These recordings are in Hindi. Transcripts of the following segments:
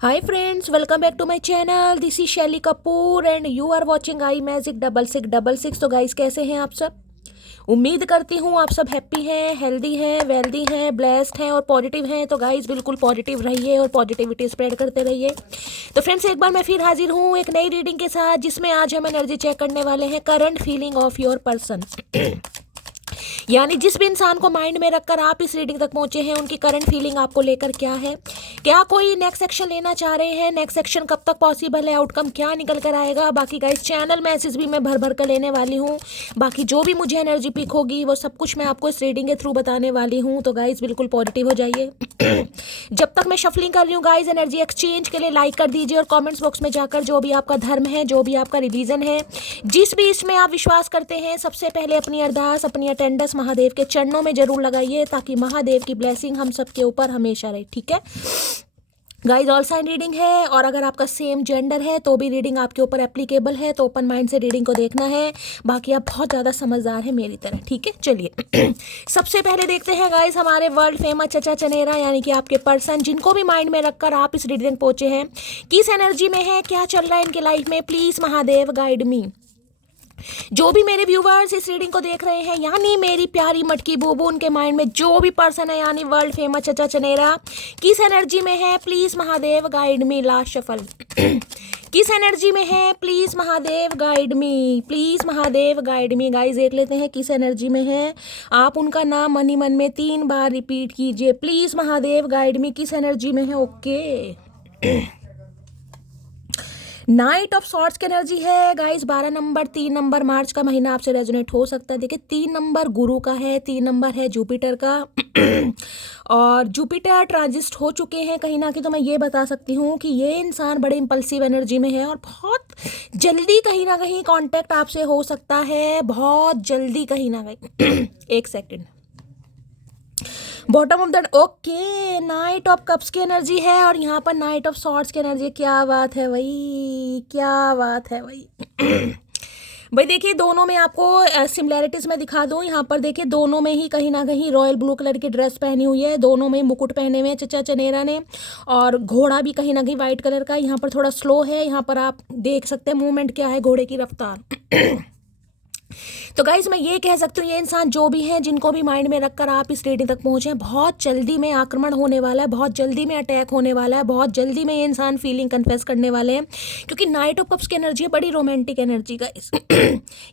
Hi friends, welcome back to my channel. This is Shelly Kapoor and you are watching I magic 6666। तो गाइस कैसे हैं आप सब? उम्मीद करती हूँ आप सब हैप्पी हैं, हेल्दी हैं, वेल्दी हैं, ब्लेस्ड हैं और पॉजिटिव हैं। तो गाइस बिल्कुल पॉजिटिव रहिए और पॉजिटिविटी स्प्रेड करते रहिए। तो फ्रेंड्स एक बार मैं फिर हाजिर हूँ एक नई रीडिंग के साथ, जिसमें आज हम एनर्जी चेक करने वाले हैं current feeling of your person. यानी जिस भी इंसान को माइंड में रखकर आप इस रीडिंग तक पहुंचे हैं, उनकी करंट फीलिंग आपको लेकर क्या है, क्या कोई नेक्स्ट एक्शन लेना चाह रहे हैं, नेक्स्ट एक्शन कब तक पॉसिबल है, आउटकम क्या निकल कर आएगा। बाकी गाइस चैनल मैसेज भी मैं भर भर कर लेने वाली हूँ। बाकी जो भी मुझे एनर्जी पिक होगी वो सब कुछ मैं आपको इस रीडिंग के थ्रू बताने वाली हूँ। तो गाइस बिल्कुल पॉजिटिव हो जाइए। जब तक मैं शफलिंग कर रही हूँ गाइस, एनर्जी एक्सचेंज के लिए लाइक कर दीजिए और कमेंट्स बॉक्स में जाकर जो भी आपका धर्म है, जो भी आपका रिलीजन है, जिस भी इसमें आप विश्वास करते हैं, सबसे पहले अपनी अरदास, अपनी अटेंडेंस महादेव के चरणों में जरूर लगाइए, ताकि महादेव की ब्लेसिंग हम सबके ऊपर हमेशा रहे। ठीक है गाइस, ऑल साइन रीडिंग है और अगर आपका सेम जेंडर है तो भी रीडिंग आपके ऊपर एप्लीकेबल है। तो ओपन माइंड से रीडिंग को देखना है। बाकी आप बहुत ज़्यादा समझदार हैं मेरी तरह। ठीक है, चलिए सबसे पहले देखते हैं गाइस हमारे वर्ल्ड फेमस चचा चनेरा, यानी कि आपके पर्सन, जिनको भी माइंड में रखकर आप इस रीडिंग पहुंचे हैं, किस एनर्जी में है, क्या चल रहा है इनके लाइफ में। प्लीज़ महादेव गाइड मी। जो भी मेरे व्यूवर्स इस रीडिंग को देख रहे हैं, यानी मेरी प्यारी मटकी बूबू, उनके माइंड में जो भी पर्सन है, यानी वर्ल्ड फेमस चचा चनेरा, किस एनर्जी में है, please Mahadev guide me. Last shuffle किस एनर्जी में है, please Mahadev guide me, please Mahadev guide me. Guys देख लेते हैं किस एनर्जी में है। आप उनका नाम मन ही मन में 3 बार रिपीट कीजिए, प्लीज महादेव गाइड मी, किस एनर्जी में है। ओके नाइट ऑफ सॉर्ट्स की एनर्जी है गाइस। 12 नंबर, 3 नंबर, मार्च का महीना आपसे रेजोनेट हो सकता है। देखिए 3 नंबर गुरु का है, 3 नंबर है जुपिटर का और जुपिटर ट्रांजिस्ट हो चुके हैं कहीं ना कहीं। तो मैं ये बता सकती हूँ कि ये इंसान बड़े इंपल्सिव एनर्जी में है और बहुत जल्दी कहीं ना कहीं कांटेक्ट आपसे हो सकता है, बहुत जल्दी कहीं ना कहीं। एक second, bottom of the okay night of cups की एनर्जी है और यहाँ पर नाइट ऑफ सॉर्ट्स की एनर्जी। क्या बात है भाई, क्या बात है भाई। भाई देखिए दोनों में आपको सिमिलैरिटीज मैं दिखा दूं। यहाँ पर देखिए दोनों में ही कहीं ना कहीं रॉयल ब्लू कलर की ड्रेस पहनी हुई है, दोनों में मुकुट पहने हुए हैं चचा चनेरा ने, और घोड़ा भी कहीं ना कहीं वाइट कलर का। यहाँ पर थोड़ा स्लो है, यहाँ पर आप देख सकते हैं मूवमेंट क्या है घोड़े की रफ्तार। तो गाइज मैं ये कह सकती हूँ, ये इंसान जो भी हैं, जिनको भी माइंड में रखकर आप इस रीडिंग तक पहुंचे हैं, बहुत जल्दी में आक्रमण होने वाला है, बहुत जल्दी में अटैक होने वाला है, बहुत जल्दी में ये इंसान फीलिंग कन्फेस करने वाले हैं। क्योंकि नाइट ऑफ कप्स की एनर्जी है बड़ी रोमांटिक एनर्जी गाइस।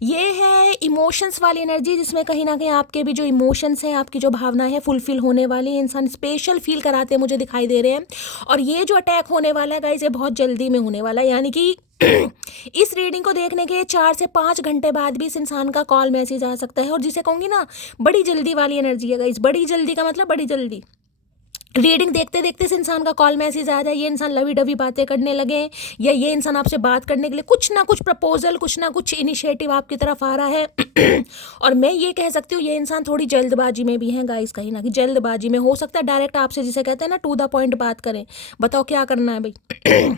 ये है इमोशंस वाली एनर्जी, जिसमें कहीं ना कहीं आपके भी जो इमोशंस हैं, आपकी जो भावना है फुलफिल होने वाली है। इंसान स्पेशल फील कराते हैं मुझे दिखाई दे रहे हैं। और ये जो अटैक होने वाला है गाइस, ये बहुत जल्दी में होने वाला है। यानी कि इस रीडिंग को देखने के 4 से 5 घंटे बाद भी इस इंसान का कॉल मैसेज आ सकता है। और जिसे कहूँगी ना, बड़ी जल्दी वाली एनर्जी है गाइस। बड़ी जल्दी का मतलब बड़ी जल्दी। रीडिंग देखते देखते इस इंसान का कॉल मैसेज आ जाए, ये इंसान लवी डवी बातें करने लगे, या ये इंसान आपसे बात करने के लिए कुछ ना कुछ प्रपोजल, कुछ ना कुछ इनिशिएटिव आपकी तरफ आ रहा है। और मैं ये कह सकती हूँ ये इंसान थोड़ी जल्दबाजी में भी है गाइस, कहीं ना कहीं जल्दबाजी में हो सकता है। डायरेक्ट आपसे जिसे कहते हैं ना, टू द पॉइंट बात करें, बताओ क्या करना है भाई।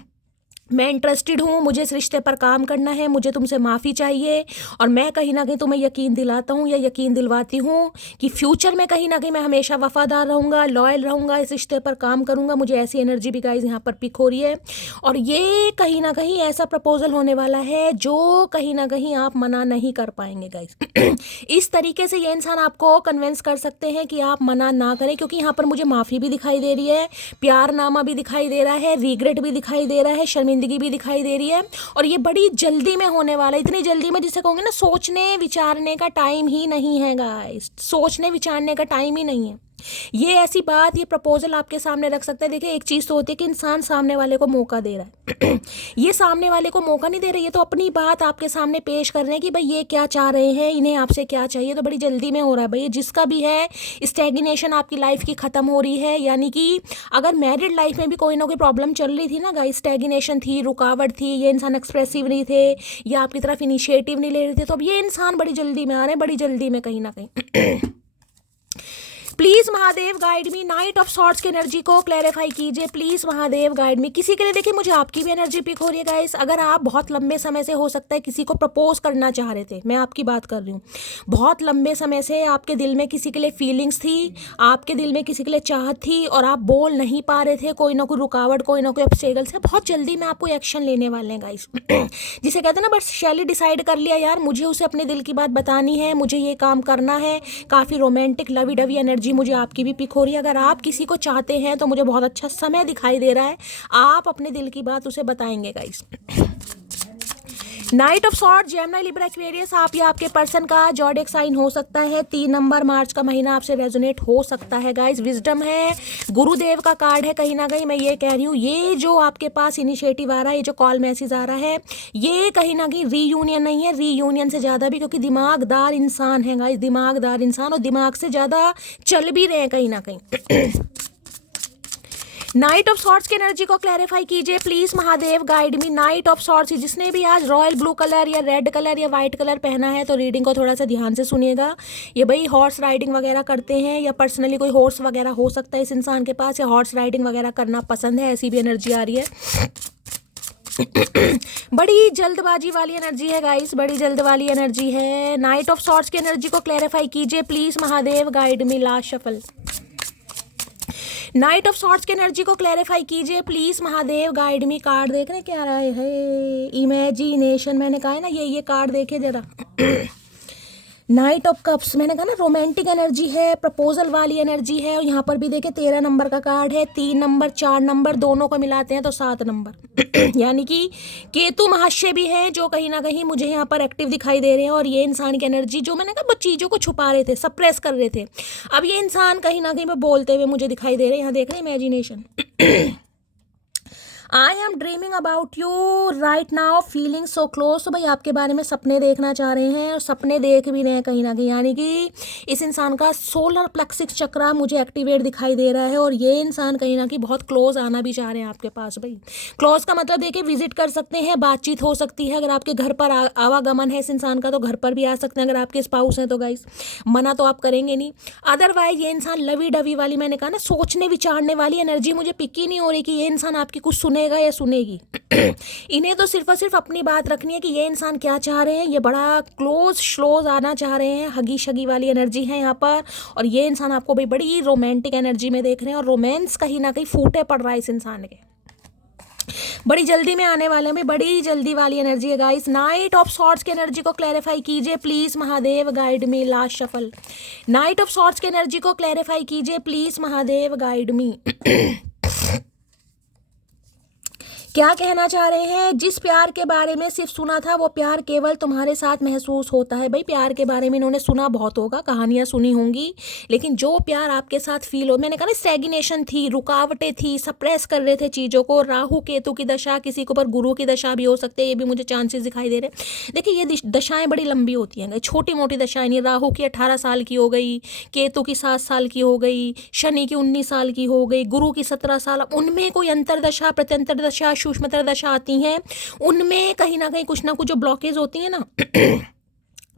मैं इंटरेस्टेड हूँ, मुझे इस रिश्ते पर काम करना है, मुझे तुमसे माफ़ी चाहिए, और मैं कहीं ना कहीं तुम्हें यकीन दिलाता हूँ या यकीन दिलवाती हूँ कि फ्यूचर में कहीं ना कहीं मैं हमेशा वफादार रहूँगा, लॉयल रहूँगा, इस रिश्ते पर काम करूँगा। मुझे ऐसी एनर्जी भी गाइस यहाँ पर पिक हो रही है। और ये कहीं ना कहीं ऐसा प्रपोजल होने वाला है जो कहीं ना कहीं आप मना नहीं कर पाएंगे गाइस। इस तरीके से ये इंसान आपको कन्विंस कर सकते हैं कि आप मना ना करें, क्योंकि यहाँ पर मुझे माफ़ी भी दिखाई दे रही है, प्यारनामा भी दिखाई दे रहा है, रिग्रेट भी दिखाई दे रहा है, शर्मिंदगी भी दिखाई दे रही है। और ये बड़ी जल्दी में होने वाला है, इतनी जल्दी में जिसे कहूँगे ना, सोचने विचारने का टाइम ही नहीं है गाइस, सोचने विचारने का टाइम ही नहीं है। ये ऐसी बात, ये प्रपोजल आपके सामने रख सकता है। देखिए एक चीज़ तो होती है कि इंसान सामने वाले को मौका दे रहा है। ये सामने वाले को मौका नहीं दे रही है, तो अपनी बात आपके सामने पेश कर रहे हैं कि भाई ये क्या चाह रहे हैं, इन्हें आपसे क्या चाहिए। तो बड़ी जल्दी में हो रहा है भाई, जिसका भी है स्टैग्नेशन आपकी लाइफ की ख़त्म हो रही है। यानी कि अगर मैरिड लाइफ में भी कोई ना कोई प्रॉब्लम चल रही थी ना गाइस, स्टैग्नेशन थी, रुकावट थी, ये इंसान एक्सप्रेसिव नहीं थे या आपकी तरफ इनिशिएटिव नहीं ले रहे थे, तो अब ये इंसान बड़ी जल्दी में आ रहे हैं, बड़ी जल्दी में कहीं ना कहीं। Please Mahadev guide me, night of swords की एनर्जी को क्लैरिफाई कीजिए प्लीज महादेव गाइड मी। किसी के लिए देखिए मुझे आपकी भी एनर्जी पिक हो रही है गाइस। अगर आप बहुत लंबे समय से, हो सकता है किसी को प्रपोज करना चाह रहे थे, मैं आपकी बात कर रही हूँ, बहुत लंबे समय से आपके दिल में किसी के लिए फीलिंग्स थी, आपके दिल में किसी के लिए चाहत थी और आप बोल नहीं पा रहे थे, कोई ना कोई रुकावट, कोई ना कोई ऑब्स्टेकल से, बहुत जल्दी में आपको एक्शन लेने वाले हैं गाइस। जिसे कहते हैं ना, बस शैली डिसाइड कर लिया यार मुझे उसे अपने दिल की बात बतानी है, मुझे ये काम करना है। काफ़ी रोमांटिक लवी डवी एनर्जी मुझे आपकी भी पिक हो रही है। अगर आप किसी को चाहते हैं तो मुझे बहुत अच्छा समय दिखाई दे रहा है, आप अपने दिल की बात उसे बताएंगे guys. Night of swords, Gemini, Libra, Aquarius, आप या आपके पर्सन का ज़ोडिएक साइन हो सकता है। 3 नंबर मार्च का महीना आपसे रेजोनेट हो सकता है गाइस। विजडम है, गुरुदेव का कार्ड है। कहीं ना कहीं मैं ये कह रही हूँ, ये जो आपके पास इनिशिएटिव आ रहा है, ये जो कॉल मैसेज आ रहा है, ये कहीं ना कहीं रीयूनियन नहीं है, रीयूनियन से ज़्यादा भी, क्योंकि दिमागदार इंसान है गाइस, दिमागदार इंसान, और दिमाग से ज़्यादा चल भी रहे हैं कहीं ना कहीं। नाइट ऑफ सॉर्ड्स की एनर्जी को क्लैरिफाई कीजिए please Mahadev guide me. Night of swords, जिसने भी आज रॉयल ब्लू कलर या रेड कलर या वाइट कलर पहना है तो रीडिंग को थोड़ा सा ध्यान से सुनिएगा। ये भाई हॉर्स राइडिंग वगैरह करते हैं, या पर्सनली कोई हॉर्स वगैरह हो सकता है इस इंसान के पास, या हॉर्स राइडिंग वगैरह करना पसंद है, ऐसी भी एनर्जी आ रही है। बड़ी जल्दबाजी वाली एनर्जी है गाइस, बड़ी जल्द वाली एनर्जी है। नाइट ऑफ सॉर्ड्स की एनर्जी को क्लैरिफाई कीजिए please Mahadev guide me. Last shuffle. Night of swords की एनर्जी को क्लैरिफाई कीजिए please Mahadev guide me. Card देख रहे क्या रहा है, इमेजिनेशन, मैंने कहा है ना, ये कार्ड देखे जरा। नाइट ऑफ कप्स, मैंने कहा ना रोमांटिक एनर्जी है, प्रपोजल वाली एनर्जी है। और यहाँ पर भी देखे 13 नंबर का कार्ड है, 3 नंबर 4 नंबर दोनों को मिलाते हैं तो 7 नंबर। यानी कि केतु महाशय भी हैं जो कहीं ना कहीं मुझे यहाँ पर एक्टिव दिखाई दे रहे हैं। और ये इंसान की एनर्जी, जो मैंने कहा वो चीज़ों को छुपा रहे थे, सप्रेस कर रहे थे, अब ये इंसान कहीं ना कहीं में बोलते हुए मुझे दिखाई दे रहे हैं। यहाँ देख रहे हैं imagination. I am dreaming about you right now, feeling so close. तो भाई आपके बारे में सपने देखना चाह रहे हैं, और सपने देख भी रहे हैं कहीं ना कहीं। यानी कि इस इंसान का सोलर प्लेक्सिस चक्रा मुझे एक्टिवेट दिखाई दे रहा है, और ये इंसान कहीं ना कहीं बहुत क्लोज आना भी चाह रहे हैं आपके पास। भाई क्लोज का मतलब देखिए विजिट कर सकते हैं, बातचीत हो सकती है। अगर आपके घर पर आवागमन है इस इंसान का तो घर पर भी आ सकते हैं। अगर आपके स्पाउस हैं तो गाइस मना तो आप करेंगे नहीं। अदरवाइज ये इंसान लवी डवी वाली, मैंने कहा ना सोचने विचारने वाली एनर्जी मुझे पिक ही नहीं हो रही कि ये इंसान आपकी कुछ सुनेगा या सुनेगी। इन्हें तो सिर्फ और सिर्फ अपनी बात रखनी है कि ये इंसान क्या चाह रहे हैं। ये बड़ा क्लोज श्लोज आना चाह रहे हैं, हगी शगी वाली एनर्जी है यहाँ पर। और ये इंसान आपको भाई बड़ी रोमांटिक एनर्जी में देख रहे हैं, और रोमांस कहीं ना कहीं फूटे पड़ रहा है इस इंसान के, बड़ी जल्दी में आने वाले हैं, बड़ी जल्दी वाली एनर्जी है गाइस। नाइट ऑफ सॉर्ड्स की एनर्जी को क्लैरिफाई कीजिए please Mahadev guide me. Last shuffle. Night of swords की एनर्जी को क्लैरिफाई कीजिए प्लीज महादेव गाइड मी। क्या कहना चाह रहे हैं, जिस प्यार के बारे में सिर्फ सुना था वो प्यार केवल तुम्हारे साथ महसूस होता है। भाई प्यार के बारे में इन्होंने सुना बहुत होगा, कहानियां सुनी होंगी, लेकिन जो प्यार आपके साथ फील हो, मैंने कहा ना स्टैग्नेशन थी, रुकावटें थी, सप्रेस कर रहे थे चीज़ों को। राहु केतु की दशा, किसी के ऊपर गुरु की दशा भी हो सकती है, ये भी मुझे चांसेस दिखाई दे रहे हैं। देखिए ये दशाएं बड़ी लंबी होती हैं, छोटी मोटी दशाएं नहीं। राहु की 18 साल की हो गई, केतु की 7 साल की हो गई, शनि की 19 साल की हो गई, गुरु की 17 साल। उनमें कोई अंतरदशा प्रत्यंतर दशा सूक्ष्मतर दशा आती हैं, उनमें कहीं ना कहीं कुछ ना कुछ जो ब्लॉकेज होती है ना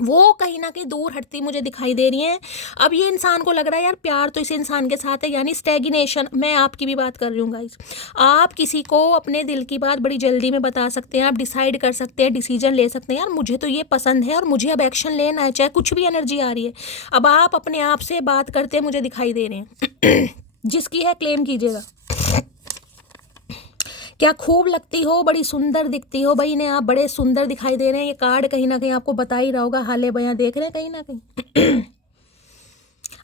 वो कहीं ना कहीं दूर हटती मुझे दिखाई दे रही हैं। अब ये इंसान को लग रहा है यार प्यार तो इस इंसान के साथ है, यानी स्टैग्नेशन। मैं आपकी भी बात कर रही हूँ गाइस, आप किसी को अपने दिल की बात बड़ी जल्दी में बता सकते हैं, आप डिसाइड कर सकते हैं, डिसीजन ले सकते हैं, यार मुझे तो ये पसंद है और मुझे अब एक्शन लेना है, चाहे कुछ भी एनर्जी आ रही है। अब आप अपने आप से बात करते मुझे दिखाई दे रहे हैं। जिसकी है क्लेम कीजिएगा। क्या खूब लगती हो, बड़ी सुंदर दिखती हो। भाई इन्हें आप बड़े सुंदर दिखाई दे रहे हैं, ये कार्ड कहीं ना कहीं आपको बता ही रहा होगा। हाले बयां देख रहे हैं कहीं ना कहीं।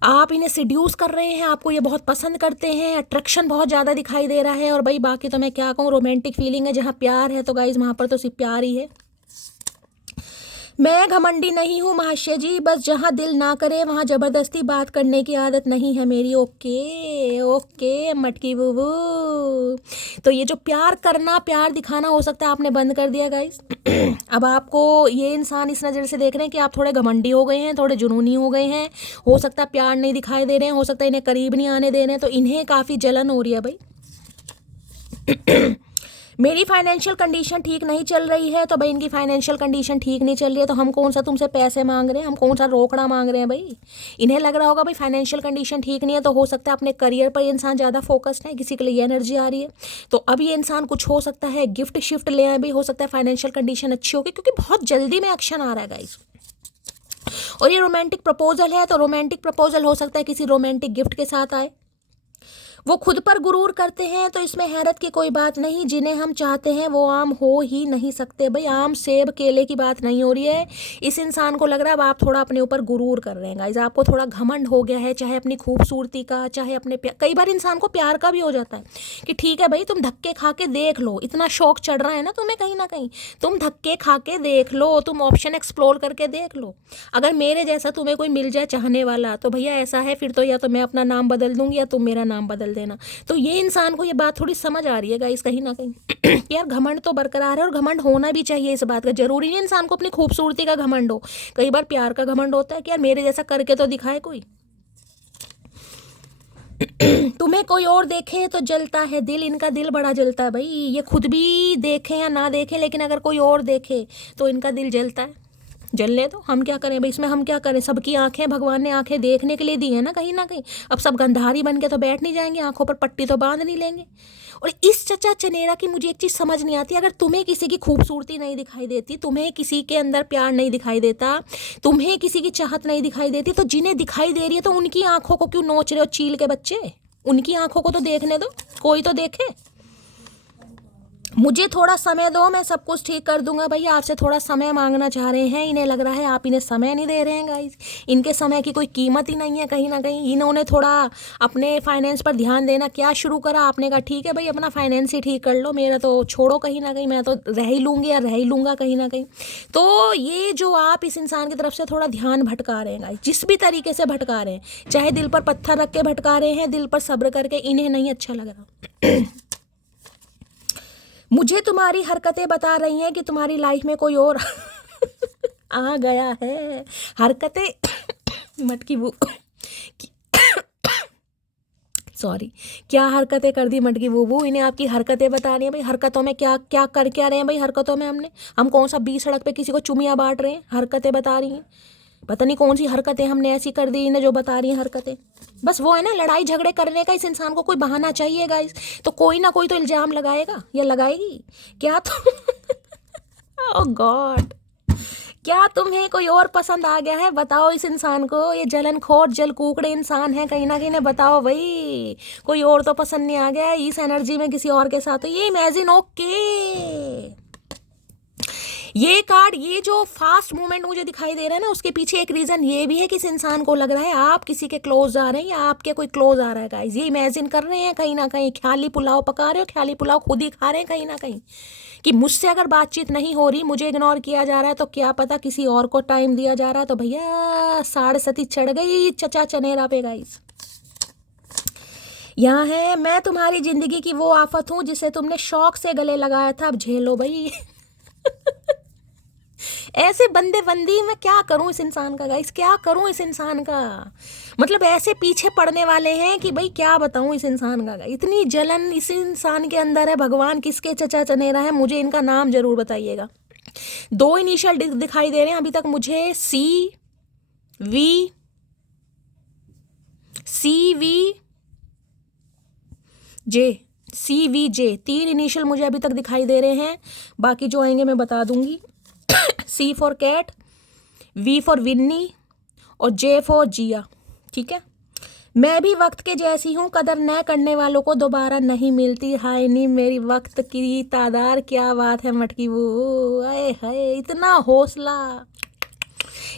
आप इन्हें सिड्यूस कर रहे हैं, आपको ये बहुत पसंद करते हैं, अट्रैक्शन बहुत ज़्यादा दिखाई दे रहा है। और भाई बाकी तो मैं क्या कहूँ, रोमांटिक फीलिंग है। जहाँ प्यार है तो गाइज वहाँ पर तो सिर्फ प्यार ही है। मैं घमंडी नहीं हूँ महाशय जी, बस जहाँ दिल ना करे वहाँ ज़बरदस्ती बात करने की आदत नहीं है मेरी। ओके ओके मटकी बुबू। तो ये जो प्यार करना, प्यार दिखाना हो सकता है आपने बंद कर दिया गाइस। अब आपको ये इंसान इस नज़र से देख रहे हैं कि आप थोड़े घमंडी हो गए हैं, थोड़े जुनूनी हो गए हैं। हो सकता है प्यार नहीं दिखाई दे रहे हैं, हो सकता है इन्हें करीब नहीं आने दे रहे हैं, तो इन्हें काफ़ी जलन हो रही है भाई। मेरी फाइनेंशियल कंडीशन ठीक नहीं चल रही है, तो भाई इनकी फाइनेंशियल कंडीशन ठीक नहीं चल रही है, तो हम कौन सा तुमसे पैसे मांग रहे हैं, हम कौन सा रोकड़ा मांग रहे हैं भाई। इन्हें लग रहा होगा भाई फाइनेंशियल कंडीशन ठीक नहीं है, तो हो सकता है अपने करियर पर इंसान ज़्यादा फोकस्ड है, किसी के लिए ये एनर्जी आ रही है। तो अब ये इंसान कुछ हो सकता है गिफ्ट शिफ्ट ले आए, भी हो सकता है फाइनेंशियल कंडीशन अच्छी होगी, क्योंकि बहुत जल्दी में एक्शन आ रहा है गाइस। और ये रोमांटिक प्रपोजल है, तो रोमांटिक प्रपोजल हो सकता है किसी रोमांटिक गिफ्ट के साथ आए। वो खुद पर गुरूर करते हैं, तो इसमें हैरत की कोई बात नहीं। जिन्हें हम चाहते हैं वो आम हो ही नहीं सकते भाई। आम सेब केले की बात नहीं हो रही है। इस इंसान को लग रहा है अब आप थोड़ा अपने ऊपर गुरूर कर रहे हैं गाइस, आपको थोड़ा घमंड हो गया है, चाहे अपनी खूबसूरती का, चाहे अपने कई बार इंसान को प्यार का भी हो जाता है कि ठीक है भाई तुम धक्के खा के देख लो, इतना शौक चढ़ रहा है ना तुम्हें कहीं ना कहीं, तुम धक्के खा के देख लो, तुम ऑप्शन एक्सप्लोर करके देख लो। अगर मेरे जैसा तुम्हें कोई मिल जाए चाहने वाला, तो भैया ऐसा है फिर तो या तो मैं अपना नाम बदल दूंगी या तुम मेरा नाम बदल देना। तो ये इंसान को ये बात थोड़ी समझ आ रही है गाइस कहीं ना कहीं यार घमंड तो बरकरार है, और घमंड होना भी चाहिए इस बात का। जरूरी नहीं इंसान को अपनी खूबसूरती का घमंड हो, कई बार प्यार का घमंड होता है कि यार मेरे जैसा करके तो दिखाए कोई। तुम्हें कोई और देखे तो जलता है दिल, इनका दिल बड़ा जलता है भाई। ये खुद भी देखें या ना देखें, लेकिन अगर कोई और देखे तो इनका दिल जलता है। जलने दो, हम क्या करें भाई इसमें, हम क्या करें। सबकी आंखें भगवान ने आंखें देखने के लिए दी है ना कहीं ना कहीं। अब सब गंधारी बन के तो बैठ नहीं जाएंगे, आंखों पर पट्टी तो बांध नहीं लेंगे। और इस चचा चनेरा की मुझे एक चीज़ समझ नहीं आती, अगर तुम्हें किसी की खूबसूरती नहीं दिखाई देती, तुम्हें किसी के अंदर प्यार नहीं दिखाई देता, तुम्हें किसी की चाहत नहीं दिखाई देती, तो जिन्हें दिखाई दे रही है तो उनकी आंखों को क्यों नोच रहे हो चील के बच्चे। उनकी आंखों को तो देखने दो, कोई तो देखे। मुझे थोड़ा समय दो, मैं सब कुछ ठीक कर दूंगा। भैया आपसे थोड़ा समय मांगना चाह रहे हैं, इन्हें लग रहा है आप इन्हें समय नहीं दे रहे हैं गाइस। इनके समय की कोई कीमत ही नहीं है कहीं ना कहीं। इन्होंने थोड़ा अपने फाइनेंस पर ध्यान देना क्या शुरू करा, आपने कहा ठीक है भाई अपना फाइनेंस ही ठीक कर लो, मेरा तो छोड़ो कहीं ना कहीं, मैं तो रह ही लूँगी या रह ही लूँगा कहीं ना कहीं। तो ये जो आप इस इंसान की तरफ से थोड़ा ध्यान भटका रहे हैं गाइस, जिस भी तरीके से भटका रहे हैं, चाहे दिल पर पत्थर रख के भटका रहे हैं, दिल पर सब्र करके, इन्हें नहीं अच्छा लग रहा। मुझे तुम्हारी हरकतें बता रही हैं कि तुम्हारी लाइफ में कोई और आ गया है। हरकतें मटकी वो सॉरी, क्या हरकतें कर दी मटकी बूबू। इन्हें आपकी हरकतें बता रही हैं भाई। हरकतों में क्या क्या कर क्या रहे हैं भाई। हरकतों में हम कौन सा 20 सड़क पे किसी को चुमिया बांट रहे हैं, हरकतें बता रही हैं। पता नहीं कौन सी हरकतें हमने ऐसी कर दी इन्हें जो बता रही हैं हरकतें। बस वो है ना, लड़ाई झगड़े करने का इस इंसान को कोई बहाना चाहिए गाइस। तो कोई ना कोई तो इल्जाम लगाएगा या लगाएगी क्या तो ओह गॉड, क्या तुम्हें कोई और पसंद आ गया है? बताओ इस इंसान को, ये जलनखोर जल कुकड़े इंसान है कहीं ना कहीं ने। बताओ भाई कोई और तो पसंद नहीं आ गया इस एनर्जी में किसी और के साथ। तो ये इमेजिन ओके, ये कार्ड, ये जो फास्ट मूवमेंट मुझे दिखाई दे रहा है ना, उसके पीछे एक रीजन ये भी है कि इस इंसान को लग रहा है आप किसी के क्लोज आ रहे हैं या आपके कोई क्लोज आ रहा है गाइस। ये इमेजिन कर रहे हैं कहीं ना कहीं, ख्याली पुलाव पका रहे हो, ख्याली पुलाव खुद ही खा रहे हैं कहीं ना कहीं, कि मुझसे अगर बातचीत नहीं हो रही, मुझे इग्नोर किया जा रहा है, तो क्या पता किसी और को टाइम दिया जा रहा है। तो भैया साढ़े सती चढ़ गई चचा चनेरा पे गाइस। यहाँ है, मैं तुम्हारी जिंदगी की वो आफत हूँ जिसे तुमने शौक से गले लगाया था, अब झेलो भाई। ऐसे बंदे बंदी मैं क्या करूं इस इंसान का गाइस, क्या करूं इस इंसान का। मतलब ऐसे पीछे पड़ने वाले हैं कि भाई क्या बताऊं इस इंसान का। इतनी जलन इस इंसान के अंदर है, भगवान किसके चचा चनेरा है, मुझे इनका नाम जरूर बताइएगा। 2 इनिशियल दिखाई दे रहे हैं अभी तक मुझे, CVJ 3 इनिशियल मुझे अभी तक दिखाई दे रहे हैं। बाकी जो आएंगे मैं बता दूंगी। C for cat, V for Winnie और J फॉर जिया। ठीक है, मैं भी वक्त के जैसी हूँ, कदर न करने वालों को दोबारा नहीं मिलती। हाय नी मेरी वक्त की तादार, क्या बात है मटकी वो, आए हाय इतना हौसला।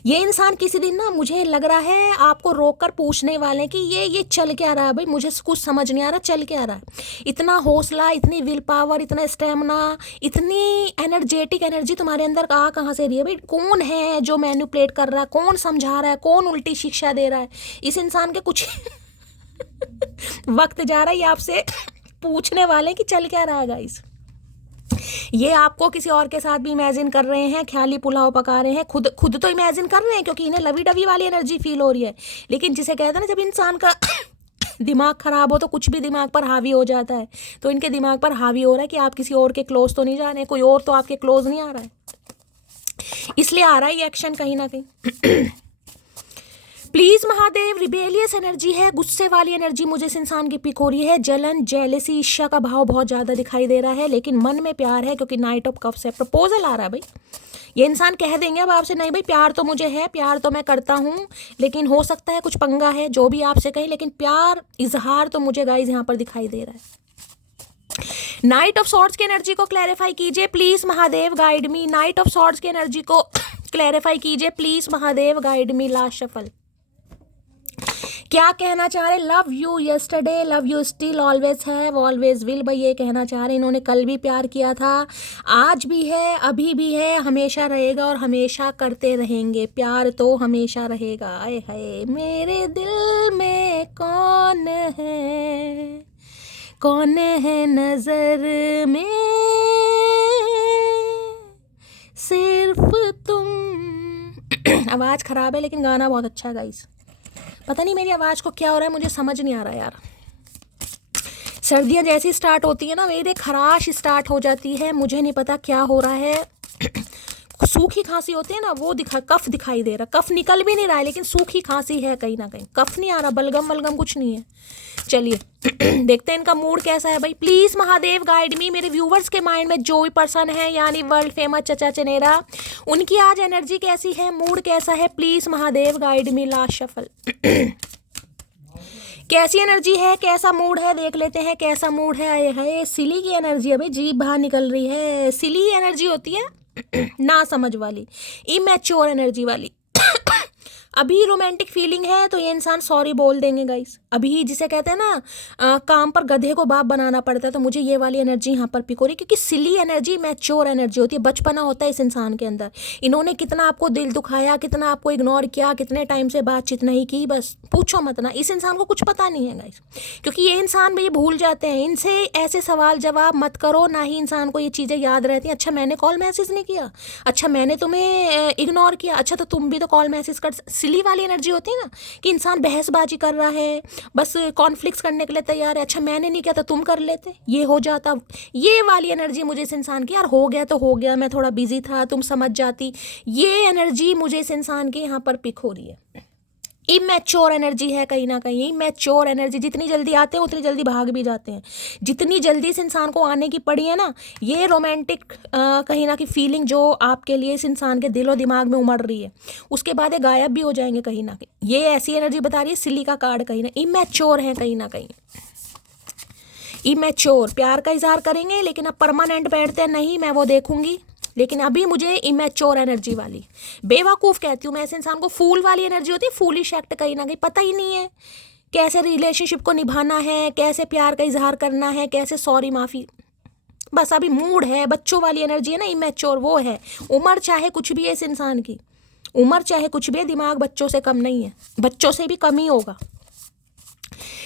ये इंसान किसी दिन ना, मुझे लग रहा है आपको रोककर पूछने वाले कि ये चल क्या रहा है भाई, मुझे कुछ समझ नहीं आ रहा चल क्या रहा है। इतना हौसला, इतनी विल पावर, इतना स्टेमिना, इतनी एनर्जेटिक एनर्जी तुम्हारे अंदर कहाँ से रही है भाई। कौन है जो मैनिपुलेट कर रहा है, कौन समझा रहा है, कौन उल्टी शिक्षा दे रहा है इस इंसान के। कुछ वक्त जा रहा है आपसे पूछने वाले कि चल क्या रहा है गाइस। ये आपको किसी और के साथ भी इमेजिन कर रहे हैं, ख्याली पुलाव पका रहे हैं, खुद तो इमेजिन कर रहे हैं क्योंकि इन्हें लवी डवी वाली एनर्जी फील हो रही है। लेकिन जिसे कहते हैं ना, जब इंसान का दिमाग खराब हो तो कुछ भी दिमाग पर हावी हो जाता है, तो इनके दिमाग पर हावी हो रहा है कि आप किसी और के क्लोज तो नहीं जा रहे, कोई और तो आपके क्लोज नहीं आ रहा है, इसलिए आ रहा है ये एक्शन कहीं ना कहीं। प्लीज महादेव, रिबेलियस एनर्जी है, गुस्से वाली एनर्जी मुझे इस इंसान की पिक हो रही है, जलन, जेलसी, ईर्ष्या का भाव बहुत ज्यादा दिखाई दे रहा है, लेकिन मन में प्यार है क्योंकि नाइट ऑफ कप्स है। प्रपोजल आ रहा है भाई, ये इंसान कह देंगे अब आपसे, नहीं भाई प्यार तो मुझे है, प्यार तो मैं करता हूँ, लेकिन हो सकता है कुछ पंगा है, जो भी आपसे कहे, लेकिन प्यार इजहार तो मुझे गाइज यहाँ पर दिखाई दे रहा है। नाइट ऑफ सॉर्ड्स की एनर्जी को क्लैरिफाई कीजिए please Mahadev, guide me. Night of swords की एनर्जी को क्लैरिफाई कीजिए please Mahadev, guide me. Last shuffle, क्या कहना चाह रहे? Love you yesterday, love you still, always have, always will. भाई ये कहना चाह रहे, इन्होंने कल भी प्यार किया था, आज भी है, अभी भी है, हमेशा रहेगा और हमेशा करते रहेंगे, प्यार तो हमेशा रहेगा। आए हाय, मेरे दिल में कौन है, कौन है नजर में, सिर्फ तुम। आवाज खराब है लेकिन गाना बहुत अच्छा है गाइस। पता नहीं मेरी आवाज को क्या हो रहा है, मुझे समझ नहीं आ रहा यार। सर्दियां जैसी स्टार्ट होती है ना, मेरे खराश स्टार्ट हो जाती है, मुझे नहीं पता क्या हो रहा है। सूखी खांसी होती है ना, वो कफ दिखाई दे रहा, कफ निकल भी नहीं रहा है लेकिन सूखी खांसी है कहीं ना कहीं, कफ नहीं आ रहा, बलगम वलगम कुछ नहीं है। चलिए देखते हैं इनका मूड कैसा है भाई। प्लीज महादेव गाइड मी। मेरे व्यूवर्स के माइंड में जो भी पर्सन है, यानी वर्ल्ड फेमस चचा चनेरा, उनकी आज एनर्जी कैसी है, मूड कैसा है, please Mahadev guide me. Last shuffle, कैसी एनर्जी है, कैसा मूड है, देख लेते हैं कैसा मूड है। आए हाय, सिली की एनर्जी है भाई, जीभ बाहर निकल रही है। सिली एनर्जी होती है ना समझ वाली, इमैच्योर एनर्जी वाली। अभी रोमांटिक फीलिंग है तो ये इंसान सॉरी बोल देंगे गाइस। अभी जिसे कहते हैं ना काम पर गधे को बाप बनाना पड़ता है, तो मुझे ये वाली एनर्जी यहाँ पर पिक हो रही है, क्योंकि सिली एनर्जी मैच्योर एनर्जी होती है, बचपना होता है इस इंसान के अंदर। इन्होंने कितना आपको दिल दुखाया, कितना आपको इग्नोर किया, कितने टाइम से बातचीत नहीं की, बस पूछो मत ना। इस इंसान को कुछ पता नहीं है गाइस, क्योंकि ये इंसान भी भूल जाते हैं। इनसे ऐसे सवाल जवाब मत करो, ना ही इंसान को ये चीज़ें याद रहती हैं। अच्छा मैंने कॉल मैसेज नहीं किया, अच्छा मैंने तुम्हें इग्नोर किया, अच्छा तो तुम भी तो कॉल मैसेज कर। सिली वाली एनर्जी होती है ना कि इंसान बहसबाजी कर रहा है, बस कॉन्फ्लिक्ट्स करने के लिए तैयार है। अच्छा मैंने नहीं किया तो तुम कर लेते, ये हो जाता। ये वाली एनर्जी मुझे इस इंसान की, यार हो गया तो हो गया, मैं थोड़ा बिजी था, तुम समझ जाती। ये एनर्जी मुझे इस इंसान की यहाँ पर पिक हो रही है। इमैच्योर एनर्जी है कहीं ना कहीं, इमैच्योर एनर्जी। जितनी जल्दी आते हैं उतनी जल्दी भाग भी जाते हैं। जितनी जल्दी इस इंसान को आने की पड़ी है ना, ये रोमांटिक कहीं ना कहीं फीलिंग जो आपके लिए इस इंसान के दिल और दिमाग में उमड़ रही है, उसके बाद ये गायब भी हो जाएंगे कहीं ना कहीं। ये ऐसी एनर्जी बता रही है, सिली का कार्ड कहीं ना, इमैच्योर है कहीं ना कहीं। इमैच्योर प्यार का इजहार करेंगे, लेकिन अब परमानेंट बैठते हैं नहीं, मैं वो देखूंगी। लेकिन अभी मुझे इमैच्योर एनर्जी वाली, बेवकूफ़ कहती हूँ मैं ऐसे इंसान को। फूल वाली एनर्जी होती है, फूलिश एक्ट कहीं ना कहीं, पता ही नहीं है कैसे रिलेशनशिप को निभाना है, कैसे प्यार का इजहार करना है, कैसे सॉरी माफ़ी, बस अभी मूड है। बच्चों वाली एनर्जी है ना इमैच्योर, वो है। उम्र चाहे कुछ भी है इस इंसान की, उम्र चाहे कुछ भी है, दिमाग बच्चों से कम नहीं है, बच्चों से भी कम ही होगा।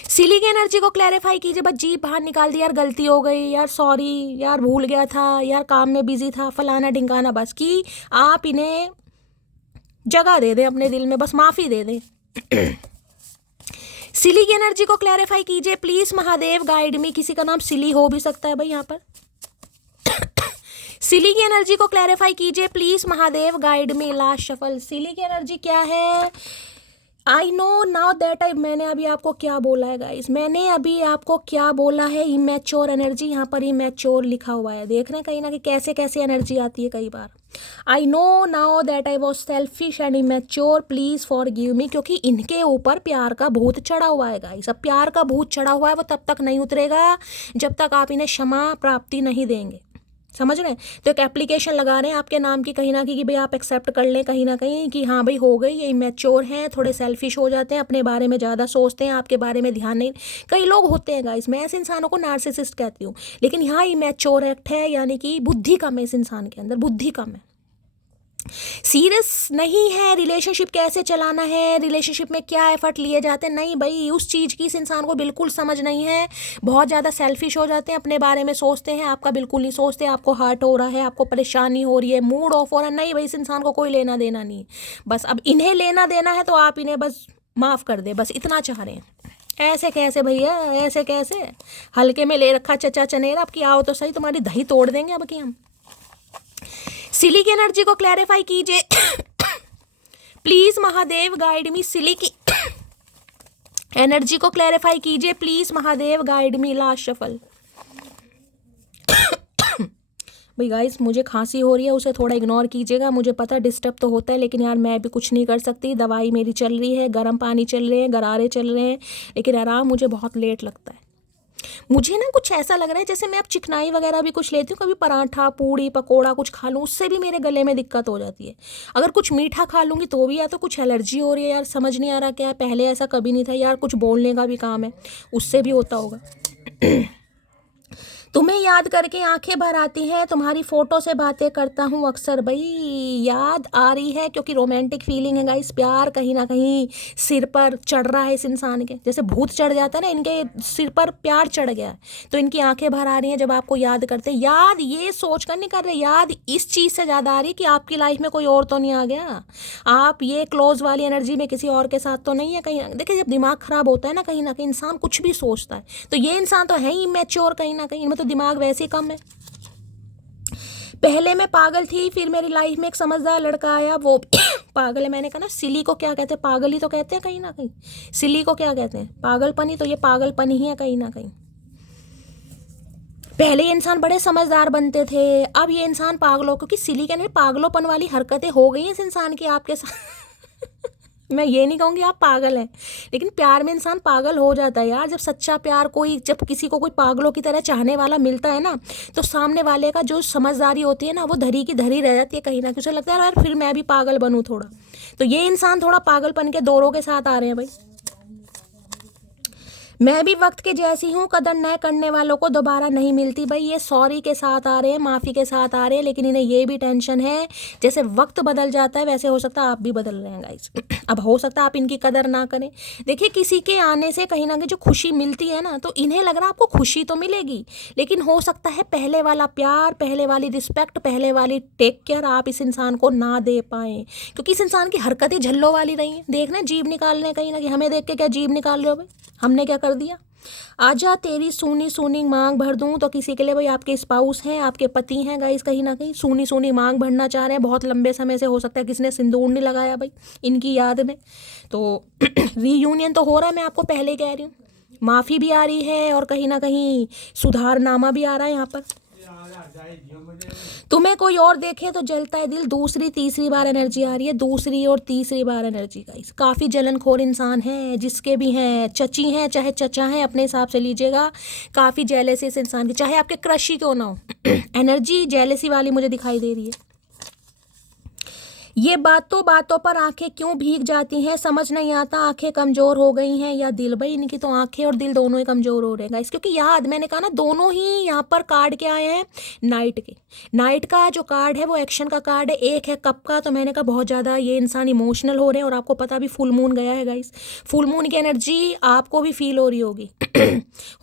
सिली की एनर्जी को क्लैरिफाई कीजिए। बस जीप बाहर निकाल दी, यार गलती हो गई, यार सॉरी, यार भूल गया था, यार काम में बिजी था, फलाना ढिंकाना, बस कि आप इन्हें जगह दे दें अपने दिल में, बस माफ़ी दे दें। सिली की एनर्जी को क्लैरिफाई कीजिए प्लीज महादेव, गाइड मी। किसी का नाम सिली हो भी सकता है भाई यहाँ पर। सिली की एनर्जी को क्लैरिफाई कीजिए please Mahadev, guide me. Last shuffle, सिली की एनर्जी क्या है? आई नो नाउ दैट मैंने अभी आपको क्या बोला है गाइस, मैंने अभी आपको क्या बोला है। इमैच्योर एनर्जी, यहाँ पर इमैच्योर लिखा हुआ है, देख रहे हैं कहीं ना कहीं कैसे कैसे एनर्जी आती है कई बार। I know now that I was selfish and immature, please forgive me. क्योंकि इनके ऊपर प्यार का भूत चढ़ा हुआ है गाइस। अब प्यार का भूत चढ़ा हुआ है, वो तब तक नहीं उतरेगा जब तक आप इन्हें क्षमा प्राप्ति नहीं देंगे, समझ रहे हैं? तो एक एप्लीकेशन लगा रहे हैं आपके नाम की कहीं ना कहीं कि भाई आप एक्सेप्ट कर लें कहीं ना कहीं कि हाँ भाई हो गई, ये इमैच्योर हैं, थोड़े सेल्फिश हो जाते हैं, अपने बारे में ज़्यादा सोचते हैं, आपके बारे में ध्यान नहीं। कई लोग होते हैं गाइस, मैं ऐसे इंसानों को नार्सिसिस्ट कहती हूँ, लेकिन यहाँ इमैच्योर एक्ट है, यानी कि बुद्धि कम है इस इंसान के अंदर, बुद्धि कम है, सीरियस नहीं है। रिलेशनशिप कैसे चलाना है, रिलेशनशिप में क्या एफर्ट लिए जाते हैं, नहीं भाई उस चीज़ की इस इंसान को बिल्कुल समझ नहीं है। बहुत ज़्यादा सेल्फिश हो जाते हैं, अपने बारे में सोचते हैं, आपका बिल्कुल नहीं सोचते। आपको हर्ट हो रहा है, आपको परेशानी हो रही है, मूड ऑफ हो रहा है, नहीं भाई इस इंसान को कोई लेना देना नहीं। बस अब इन्हें लेना देना है तो आप इन्हें बस माफ़ कर दे, बस इतना चाह रहे हैं। ऐसे कैसे भैया, ऐसे कैसे? हल्के में ले रखा चचा चनेर, आपकी आओ तो सही, तुम्हारी दही तोड़ देंगे अब की हम। सिली की एनर्जी को क्लैरिफाई कीजिए प्लीज महादेव गाइड मी। सिली की एनर्जी को क्लैरिफाई कीजिए please Mahadev guide me. Last shuffle. भाई गाइस, मुझे खांसी हो रही है, उसे थोड़ा इग्नोर कीजिएगा। मुझे पता डिस्टर्ब तो होता है, लेकिन यार मैं भी कुछ नहीं कर सकती। दवाई मेरी चल रही है, गर्म पानी चल रहे हैं, गरारे चल रहे हैं, लेकिन आराम मुझे बहुत लेट लगता है। मुझे ना कुछ ऐसा लग रहा है जैसे मैं अब चिकनाई वगैरह भी कुछ लेती हूँ, कभी पराठा पूड़ी पकोड़ा कुछ खा लूँ, उससे भी मेरे गले में दिक्कत हो जाती है। अगर कुछ मीठा खा लूँगी तो भी या तो कुछ एलर्जी हो रही है यार, समझ नहीं आ रहा क्या है। पहले ऐसा कभी नहीं था यार, कुछ बोलने का भी काम है, उससे भी होता होगा। तुम्हें याद करके आंखें भर आती हैं, तुम्हारी फोटो से बातें करता हूँ अक्सर। भाई याद आ रही है क्योंकि रोमांटिक फीलिंग है गाइस। प्यार कहीं ना कहीं सिर पर चढ़ रहा है इस इंसान के, जैसे भूत चढ़ जाता है ना, इनके सिर पर प्यार चढ़ गया है, तो इनकी आंखें भर आ रही हैं जब आपको याद करते। याद ये सोच कर नहीं कर रहे, याद इस चीज़ से ज़्यादा आ रही है कि आपकी लाइफ में कोई और तो नहीं आ गया। आप ये क्लोज वाली एनर्जी में किसी और के साथ तो नहीं है कहीं। देखिए, जब दिमाग खराब होता है ना, कहीं ना कहीं इंसान कुछ भी सोचता है, तो ये इंसान तो है ही मैच्योर कहीं ना कहीं, तो दिमाग वैसे ही कम है। पहले मैं पागल थी, फिर मेरी लाइफ में एक समझदार लड़का आया, वो पागल है। मैंने कहा ना, सिली को क्या कहते हैं, पागल ही तो कहते हैं कहीं ना कहीं। सिली को क्या कहते हैं, पागलपन ही, तो ये पागलपन ही है कहीं ना कहीं। पहले ये इंसान बड़े समझदार बनते थे, अब ये इंसान पागलों, क्योंकि सिली के नहीं, पागलोपन वाली हरकतें हो गई इस इंसान की आपके साथ। मैं ये नहीं कहूँगी आप पागल हैं, लेकिन प्यार में इंसान पागल हो जाता है यार। जब सच्चा प्यार कोई, जब किसी को कोई पागलों की तरह चाहने वाला मिलता है ना, तो सामने वाले का जो समझदारी होती है ना, वो धरी की धरी रह जाती है कहीं ना कहीं। उसे लगता है यार फिर मैं भी पागल बनूँ थोड़ा। तो ये इंसान थोड़ा पागलपन के दौरों के साथ आ रहे हैं भाई। मैं भी वक्त के जैसी हूँ, कदर न करने वालों को दोबारा नहीं मिलती। भाई ये सॉरी के साथ आ रहे हैं, माफ़ी के साथ आ रहे हैं, लेकिन इन्हें ये भी टेंशन है जैसे वक्त बदल जाता है वैसे हो सकता है आप भी बदल रहे हैं गाइस। अब हो सकता है आप इनकी कदर ना करें। देखिए, किसी के आने से कहीं ना कहीं जो खुशी मिलती है ना, तो इन्हें लग रहा है आपको खुशी तो मिलेगी, लेकिन हो सकता है पहले वाला प्यार, पहले वाली रिस्पेक्ट, पहले वाली टेक केयर आप इस इंसान को ना दे पाएँ, क्योंकि इस इंसान की हरकतें झल्लो वाली रही हैं। देखना, जीभ निकाल रहे हैं कहीं ना कहीं, हमें देख के क्या जीभ निकाल रहे हो भाई, हमने क्या कर दिया। आजा तेरी सूनी सूनी मांग भर दूं, तो किसी के लिए भाई आपके स्पाउस हैं, आपके पति हैं गाइस, कहीं ना कहीं सूनी सूनी मांग भरना चाह रहे हैं बहुत लंबे समय से। हो सकता है किसी ने सिंदूर नहीं लगाया भाई इनकी याद में, तो रीयूनियन तो हो रहा है, मैं आपको पहले कह रही हूँ। माफ़ी भी आ रही है और कहीं ना कहीं सुधारनामा भी आ रहा है यहाँ पर। तुम्हें कोई और देखे तो जलता है दिल, दूसरी तीसरी बार एनर्जी आ रही है, दूसरी और तीसरी बार एनर्जी गाइस। काफ़ी जलनखोर इंसान है, जिसके भी हैं, चची हैं चाहे चचा हैं, अपने हिसाब से लीजिएगा। काफ़ी जेलसी इस इंसान की, चाहे आपके क्रश ही क्यों ना हो। एनर्जी जेलसी वाली मुझे दिखाई दे रही है। ये बातों बातों पर आंखें क्यों भीग जाती हैं, समझ नहीं आता। आंखें कमज़ोर हो गई हैं या दिल? भाई इनकी तो आंखें और दिल दोनों ही कमज़ोर हो रहे हैं गाइस, क्योंकि याद, मैंने कहा ना, दोनों ही यहाँ पर कार्ड क्या आए हैं, नाइट के। नाइट का जो कार्ड है वो एक्शन का कार्ड है, एक है कप का। तो मैंने कहा बहुत ज़्यादा ये इंसान इमोशनल हो रहे हैं, और आपको पता भी फुल मून गया है गाइस। फुल मून की एनर्जी आपको भी फील हो रही होगी।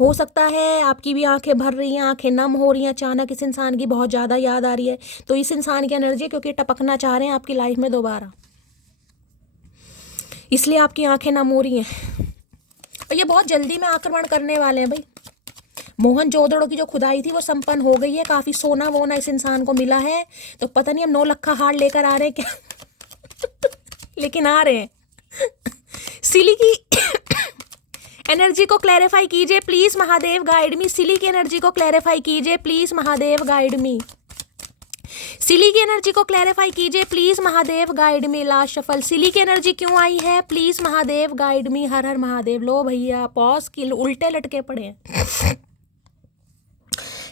हो सकता है आपकी भी आंखें भर रही हैं, आंखें नम हो रही हैं, अचानक इस इंसान की बहुत ज़्यादा याद आ रही है। तो इस इंसान की एनर्जी, क्योंकि टपकना चाह रहे हैं आपकी लाइफ में दोबारा, इसलिए आपकी आंखें नम हो रही हैं, और ये बहुत जल्दी में आक्रमण करने वाले हैं भाई। मोहनजोदड़ो की जो खुदाई थी वो संपन्न हो गई है, काफ़ी सोना वोना इस इंसान को मिला है, तो पता नहीं हम 9 लखा हार लेकर आ रहे हैं क्या। लेकिन आ रहे हैं। सिली की एनर्जी को क्लैरिफाई कीजिए प्लीज महादेव गाइड मी। सिली की एनर्जी को क्लैरिफाई कीजिए प्लीज महादेव गाइड मी। सिली की एनर्जी को क्लैरिफाई कीजिए please Mahadev guide me. Last shuffle. सिली की एनर्जी क्यों आई है, प्लीज महादेव गाइड मी। हर हर महादेव। लो भैया पॉज की, उल्टे लटके पड़े हैं।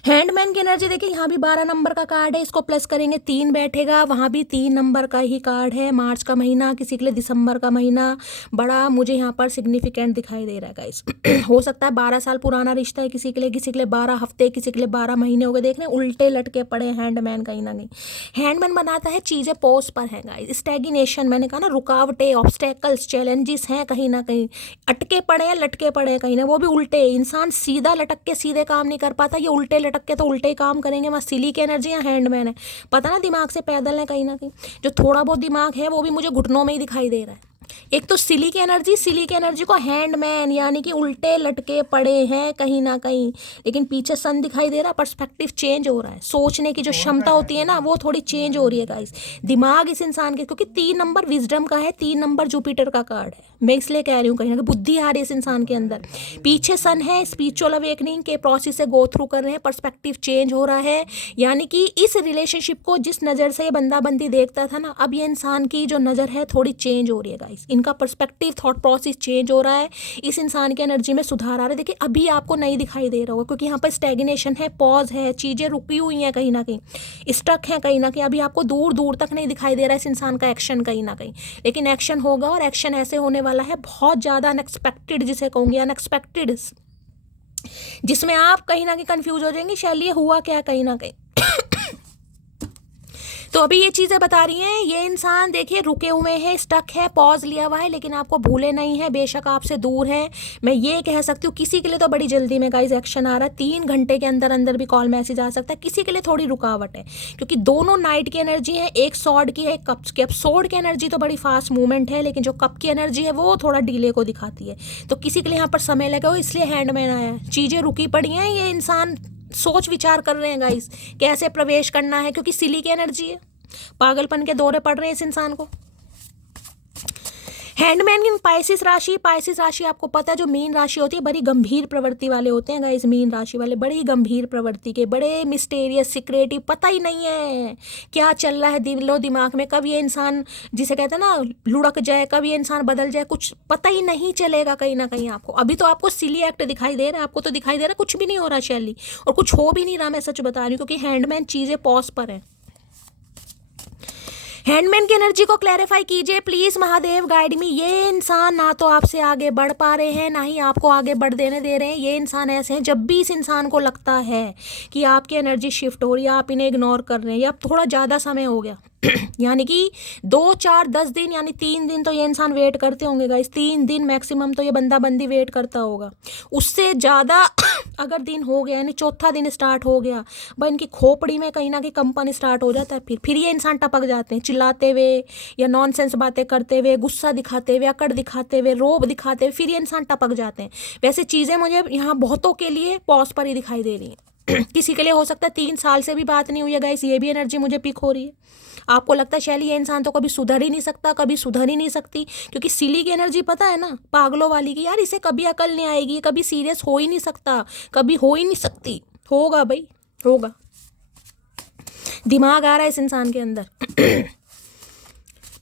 हैंडमैन की एनर्जी देखिए, यहाँ भी 12 नंबर का कार्ड है, इसको प्लस करेंगे 3 बैठेगा, वहाँ भी 3 नंबर का ही कार्ड है। मार्च का महीना, किसी के लिए दिसंबर का महीना बड़ा मुझे यहाँ पर सिग्निफिकेंट दिखाई दे रहा है गाइस। हो सकता है 12 साल पुराना रिश्ता है किसी के लिए 12 हफ्ते, किसी के लिए 12 महीने हो गए। देख रहे हैं उल्टे लटके पड़े हैंडमैन कहीं ना कहीं। हैंडमैन बनाता है चीज़ें पोज पर है गाइस। स्टैग्नेशन, मैंने कहा ना, रुकावटें, ऑब्स्टेकल्स, चैलेंजेस हैं कहीं ना कहीं, अटके पड़े हैं, लटके पड़े हैं कहीं ना, वो भी उल्टे। इंसान सीधा लटक के सीधे काम नहीं कर पाता, ये उल्टे लटक के तो उल्टे ही काम करेंगे। वहाँ सिली की एनर्जी या हैंडमैन है, पता ना, दिमाग से पैदल है कहीं ना कहीं। जो थोड़ा बहुत दिमाग है वो भी मुझे घुटनों में ही दिखाई दे रहा है। एक तो सिली की एनर्जी को हैंडमैन यानी कि उल्टे लटके पड़े हैं कहीं ना कहीं, लेकिन पीछे सन दिखाई दे रहा है, पर्सपेक्टिव चेंज हो रहा है, सोचने की जो क्षमता होती है ना वो थोड़ी चेंज हो रही है गाइस। दिमाग इस इंसान के, क्योंकि 3 नंबर विजडम का है, 3 नंबर जुपिटर का कार्ड है, मैं इसलिए कह रही हूँ कहीं ना कहीं बुद्धि आ रही है इस इंसान के अंदर। पीछे सन है, स्पिरिचुअल अवेकनिंग के प्रोसेस से गो थ्रू कर रहे हैं, पर्सपेक्टिव चेंज हो रहा है, यानी कि इस रिलेशनशिप को जिस नज़र से ये बंदा बंदी देखता था ना, अब ये इंसान की जो नज़र है थोड़ी चेंज हो रही है गाइस। इनका पर्सपेक्टिव थॉट प्रोसेस चेंज हो रहा है, इस इंसान की एनर्जी में सुधार आ रहा है। देखिए अभी आपको नहीं दिखाई दे रहा होगा क्योंकि यहाँ पर स्टैग्नेशन है, पॉज है, चीज़ें रुकी हुई हैं कहीं ना कहीं, स्टक हैं कहीं ना कहीं, अभी आपको दूर दूर तक नहीं दिखाई दे रहा है इस इंसान का एक्शन कहीं ना कहीं, लेकिन एक्शन होगा और एक्शन ऐसे होने वाला है बहुत ज़्यादा अनएक्सपेक्टेड, जिसे कहूँगी अनएक्सपेक्टेड, जिसमें आप कहीं ना कहीं कंफ्यूज हो जाएंगे शैली ये हुआ क्या कहीं ना कहीं। तो अभी ये चीज़ें बता रही हैं, ये इंसान देखिए रुके हुए हैं, स्टक है, पॉज लिया हुआ है, लेकिन आपको भूले नहीं है, बेशक आपसे दूर है। मैं ये कह सकती हूँ किसी के लिए तो बड़ी जल्दी में गाइस एक्शन आ रहा है, 3 घंटे के अंदर अंदर भी कॉल मैसेज आ सकता है, किसी के लिए थोड़ी रुकावट है क्योंकि दोनों नाइट की एनर्जी है, एक सॉर्ड की है, एक कप की। अब सॉर्ड की एनर्जी तो बड़ी फास्ट मूवमेंट है, लेकिन जो कप की एनर्जी है वो थोड़ा डिले को दिखाती है, तो किसी के लिए यहाँ पर समय लगा हो, इसलिए हैंडमैन आया है। चीज़ें रुकी पड़ी हैं, ये इंसान सोच विचार कर रहे हैं गाइस कैसे प्रवेश करना है, क्योंकि सिली की एनर्जी है, पागलपन के दौरे पड़ रहे हैं इस इंसान को। हैंडमैन की पाइसिस राशि आपको पता है जो मीन राशि होती है बड़ी गंभीर प्रवृत्ति वाले होते हैं गाइस, मीन राशि वाले बड़ी गंभीर प्रवृत्ति के, बड़े मिस्टेरियस सिक्रेटिव, पता ही नहीं है क्या चल रहा है दिलो दिमाग में, कब ये इंसान जिसे कहते हैं ना लुढ़क जाए, कब ये इंसान बदल जाए, कुछ पता ही नहीं चलेगा कहीं ना कहीं आपको। अभी तो आपको सिली एक्ट दिखाई दे रहा है, आपको तो दिखाई दे रहा है कुछ भी नहीं हो रहा शैली, और कुछ हो भी नहीं रहा, मैं सच बता रही हूँ, क्योंकि हैंडमैन चीज़ें पॉज पर है। हैंडमैन की एनर्जी को क्लैरिफाई कीजिए प्लीज महादेव, गाइड मी। ये इंसान ना तो आपसे आगे बढ़ पा रहे हैं, ना ही आपको आगे बढ़ देने दे रहे हैं। ये इंसान ऐसे हैं, जब भी इस इंसान को लगता है कि आपकी एनर्जी शिफ्ट हो रही है, आप इन्हें इग्नोर कर रहे हैं या थोड़ा ज़्यादा समय हो गया यानी कि 2, 4, 10 दिन यानी 3 दिन तो ये इंसान वेट करते होंगे गाइस, 3 दिन मैक्सिमम तो ये बंदा बंदी वेट करता होगा। उससे ज़्यादा अगर दिन हो गया यानी चौथा दिन स्टार्ट हो गया, भाई इनकी खोपड़ी में कहीं ना कहीं कंपन स्टार्ट हो जाता है, फिर ये इंसान टपक जाते हैं, चिल्लाते हुए या नॉनसेंस बातें करते हुए, गुस्सा दिखाते हुए, अकड़ दिखाते हुए, रोब दिखाते हुए, फिर ये इंसान टपक जाते हैं। वैसे चीज़ें मुझे यहाँ बहुतों के लिए पॉज पर ही दिखाई दे रही हैं किसी के लिए हो सकता है 3 साल से भी बात नहीं हुई है गाइस, ये भी एनर्जी मुझे पिक हो रही है। आपको लगता है शैली ये इंसान तो कभी सुधर ही नहीं सकता, कभी सुधर ही नहीं सकती, क्योंकि सिली की एनर्जी पता है ना पागलों वाली की, यार इसे कभी अकल नहीं आएगी, कभी सीरियस हो ही नहीं सकता, कभी हो ही नहीं सकती। होगा भाई, होगा, दिमाग आ रहा है इस इंसान के अंदर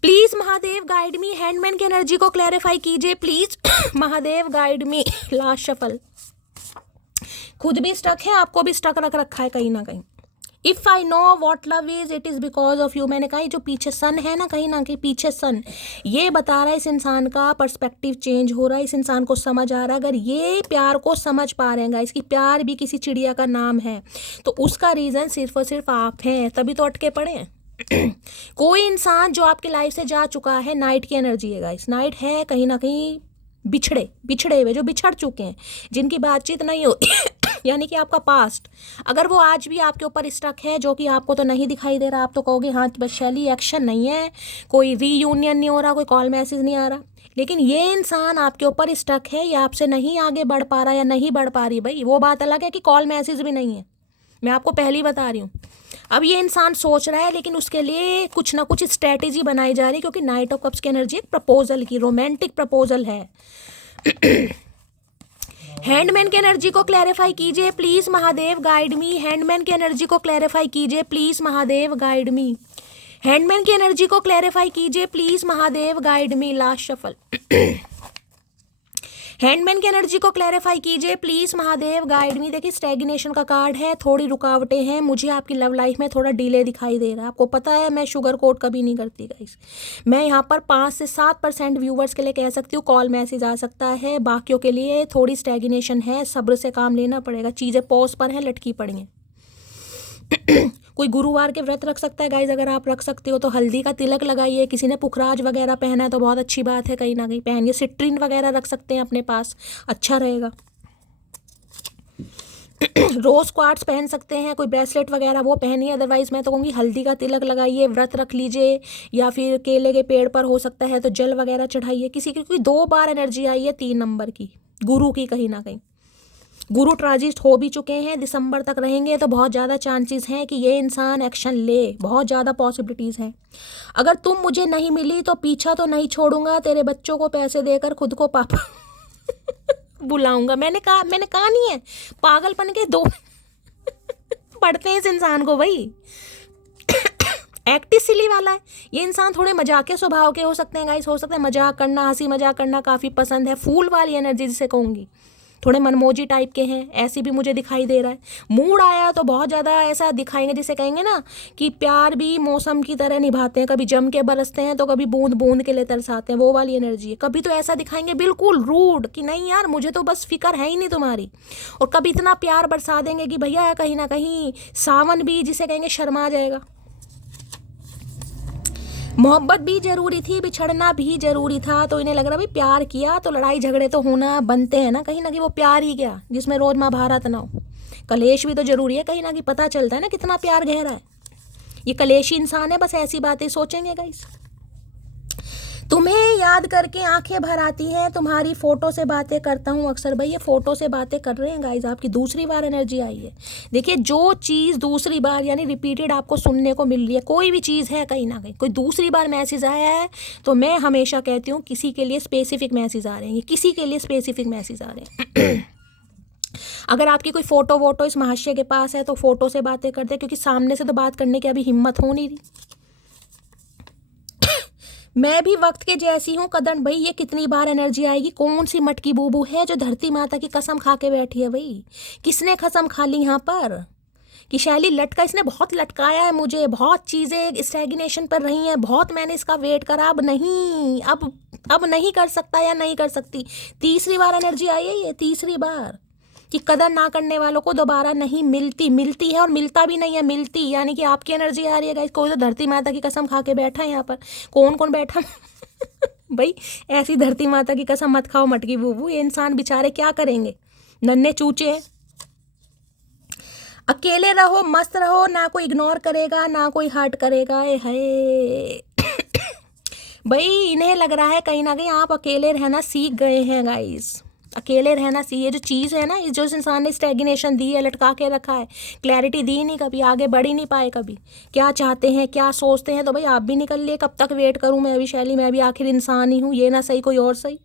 please Mahadev guide me, handman की एनर्जी को क्लैरिफाई कीजिए please Mahadev guide me. Last shuffle, खुद भी स्टक है, आपको भी स्टक रख रखा है कहीं ना कहीं। If I know what love is it is because of you. मैंने कहा जो पीछे सन है ना कहीं ना कहीं पीछे सन, ये बता रहा है इस इंसान का पर्सपेक्टिव चेंज हो रहा है, इस इंसान को समझ आ रहा है। अगर ये प्यार को समझ पा रहे हैं इसकी प्यार भी किसी चिड़िया का नाम है, तो उसका रीज़न सिर्फ और सिर्फ आप हैं, तभी तो अटके पड़े हैं कोई इंसान जो आपकी लाइफ से जा चुका है, नाइट की एनर्जी है गाइस, नाइट है कहीं ना कहीं बिछड़े हुए, जो बिछड़ चुके हैं, जिनकी बातचीत नहीं होती यानी कि आपका पास्ट, अगर वो आज भी आपके ऊपर स्टक है, जो कि आपको तो नहीं दिखाई दे रहा, आप तो कहोगे हाँ बस शैली एक्शन नहीं है, कोई रीयूनियन नहीं हो रहा, कोई कॉल मैसेज नहीं आ रहा, लेकिन ये इंसान आपके ऊपर स्टक है या आपसे नहीं आगे बढ़ पा रहा या नहीं बढ़ पा रही, भाई वो बात अलग है कि कॉल मैसेज भी नहीं है, मैं आपको पहले ही बता रही हूँ। अब ये इंसान सोच रहा है, लेकिन उसके लिए कुछ ना कुछ स्ट्रैटेजी बनाई जा रही है, क्योंकि नाइट ऑफ कप्स की एनर्जी एक प्रपोजल की, रोमांटिक प्रपोजल है हैंडमैन की एनर्जी को क्लैरिफाई कीजिए please Mahadev guide me, handman की एनर्जी को क्लैरिफाई कीजिए please Mahadev guide me, handman की एनर्जी को क्लैरिफाई कीजिए please Mahadev guide me. Last shuffle handman की एनर्जी को क्लैरिफाई कीजिए प्लीज महादेव गाइड मी। देखिए स्टैग्नेशन का कार्ड है, थोड़ी रुकावटें हैं, मुझे आपकी लव लाइफ में थोड़ा डिले दिखाई दे रहा है। आपको पता है मैं शुगर कोट कभी नहीं करती गाइस, मैं यहाँ पर 5 से 7% व्यूवर्स के लिए कह सकती हूँ कॉल मैसेज आ सकता है, बाकियों के लिए थोड़ी स्टैग्नेशन है, सब्र से काम लेना पड़ेगा, चीज़ें पॉज पर हैं, लटकी पड़ी हैं कोई गुरुवार के व्रत रख सकता है गाइज, अगर आप रख सकते हो तो हल्दी का तिलक लगाइए, किसी ने पुखराज वगैरह पहना है तो बहुत अच्छी बात है, कहीं ना कहीं पहनिए, सिट्रीन वगैरह रख सकते हैं अपने पास, अच्छा रहेगा। रोज क्वार्ट्स पहन सकते हैं, कोई ब्रेसलेट वगैरह वो पहनिए, अदरवाइज मैं तो कहूँगी हल्दी का तिलक लगाइए, व्रत रख लीजिए, या फिर केले के पेड़ पर हो सकता है तो जल वगैरह चढ़ाइए। किसी की कोई 2 बार एनर्जी आई है 3 नंबर की, गुरु की, कहीं ना कहीं गुरु ट्रांजिट हो भी चुके हैं, दिसंबर तक रहेंगे, तो बहुत ज़्यादा चांसेस हैं कि ये इंसान एक्शन ले, बहुत ज़्यादा पॉसिबिलिटीज़ हैं। अगर तुम मुझे नहीं मिली तो पीछा तो नहीं छोड़ूंगा, तेरे बच्चों को पैसे देकर खुद को पापा बुलाऊंगा। मैंने कहा नहीं है, पागलपन के दो पढ़ते हैं इस इंसान को भाई। एक्ट सिली वाला है ये इंसान, थोड़े मजाकिया स्वभाव के हो सकते हैं गाइस, हो सकता है मजाक करना, हंसी मजाक करना काफ़ी पसंद है, फूल वाली एनर्जी जिसे कहूँगी, थोड़े मनमोजी टाइप के हैं, ऐसी भी मुझे दिखाई दे रहा है। मूड आया तो बहुत ज़्यादा ऐसा दिखाएंगे जिसे कहेंगे ना कि प्यार भी मौसम की तरह निभाते हैं, कभी जम के बरसते हैं तो कभी बूंद बूंद के लिए तरसाते हैं, वो वाली एनर्जी है। कभी तो ऐसा दिखाएंगे बिल्कुल रूड कि नहीं यार मुझे तो बस फिक्र है ही नहीं तुम्हारी, और कभी इतना प्यार बरसा देंगे कि भैया कहीं ना कहीं सावन भी जिसे कहेंगे शर्मा जाएगा। मोहब्बत भी जरूरी थी, बिछड़ना भी जरूरी था, तो इन्हें लग रहा भाई प्यार किया तो लड़ाई झगड़े तो होना बनते हैं ना, कहीं ना कहीं वो प्यार ही क्या जिसमें रोज महाभारत ना हो, कलेश भी तो जरूरी है, कहीं ना कहीं पता चलता है ना कितना प्यार गहरा है। ये कलेशी इंसान है, बस ऐसी बातें सोचेंगे गाइस। तुम्हें याद करके आंखें भर आती हैं, तुम्हारी फोटो से बातें करता हूँ अक्सर। भाई ये फोटो से बातें कर रहे हैं गाइस, आपकी दूसरी बार एनर्जी आई है। देखिए जो चीज़ दूसरी बार यानी रिपीटेड आपको सुनने को मिल रही है, कोई भी चीज़ है कहीं ना कहीं कोई दूसरी बार मैसेज आया है, तो मैं हमेशा कहती हूँ किसी के लिए स्पेसिफिक मैसेज आ रहे हैं, ये किसी के लिए स्पेसिफिक मैसेज आ रहे हैं। अगर आपकी कोई फोटो वोटो इस महाशय के पास है तो फोटो से बातें करते हैं, क्योंकि सामने से तो बात करने की अभी हिम्मत हो नहीं रही। मैं भी वक्त के जैसी हूँ कदन। भाई ये कितनी बार एनर्जी आएगी, कौन सी मटकी बूबू है जो धरती माता की कसम खा के बैठी है। भाई किसने कसम खा ली यहाँ पर कि शैली लटका, इसने बहुत लटकाया है मुझे, बहुत चीज़ें स्टैग्नेशन पर रही हैं, बहुत मैंने इसका वेट करा, अब नहीं कर सकता या नहीं कर सकती। तीसरी बार एनर्जी आई है ये, तीसरी बार कि कदर ना करने वालों को दोबारा नहीं मिलती है, और मिलता भी नहीं है, मिलती यानी कि आपकी एनर्जी आ रही है गाइस। कोई तो धरती माता की कसम खा के बैठा है यहाँ पर, कौन बैठा भाई ऐसी धरती माता की कसम मत खाओ मटकी बूबू, ये इंसान बेचारे क्या करेंगे, नन्हे चूचे हैं। अकेले रहो, मस्त रहो, ना कोई इग्नोर करेगा ना कोई हर्ट करेगा। है भाई इन्हें लग रहा है कहीं ना कहीं आप अकेले रहना सीख गए हैं गाइस, अकेले रहना सी। ये जो चीज़ है ना, जो इस इंसान ने स्टैग्नेशन दी है, लटका के रखा है, क्लैरिटी दी नहीं, कभी आगे बढ़ ही नहीं पाए, कभी क्या चाहते हैं क्या सोचते हैं। तो भाई आप भी निकल लिए, कब तक वेट करूं मैं भी शैली, मैं भी आखिर इंसान ही हूँ, ये ना सही कोई और सही।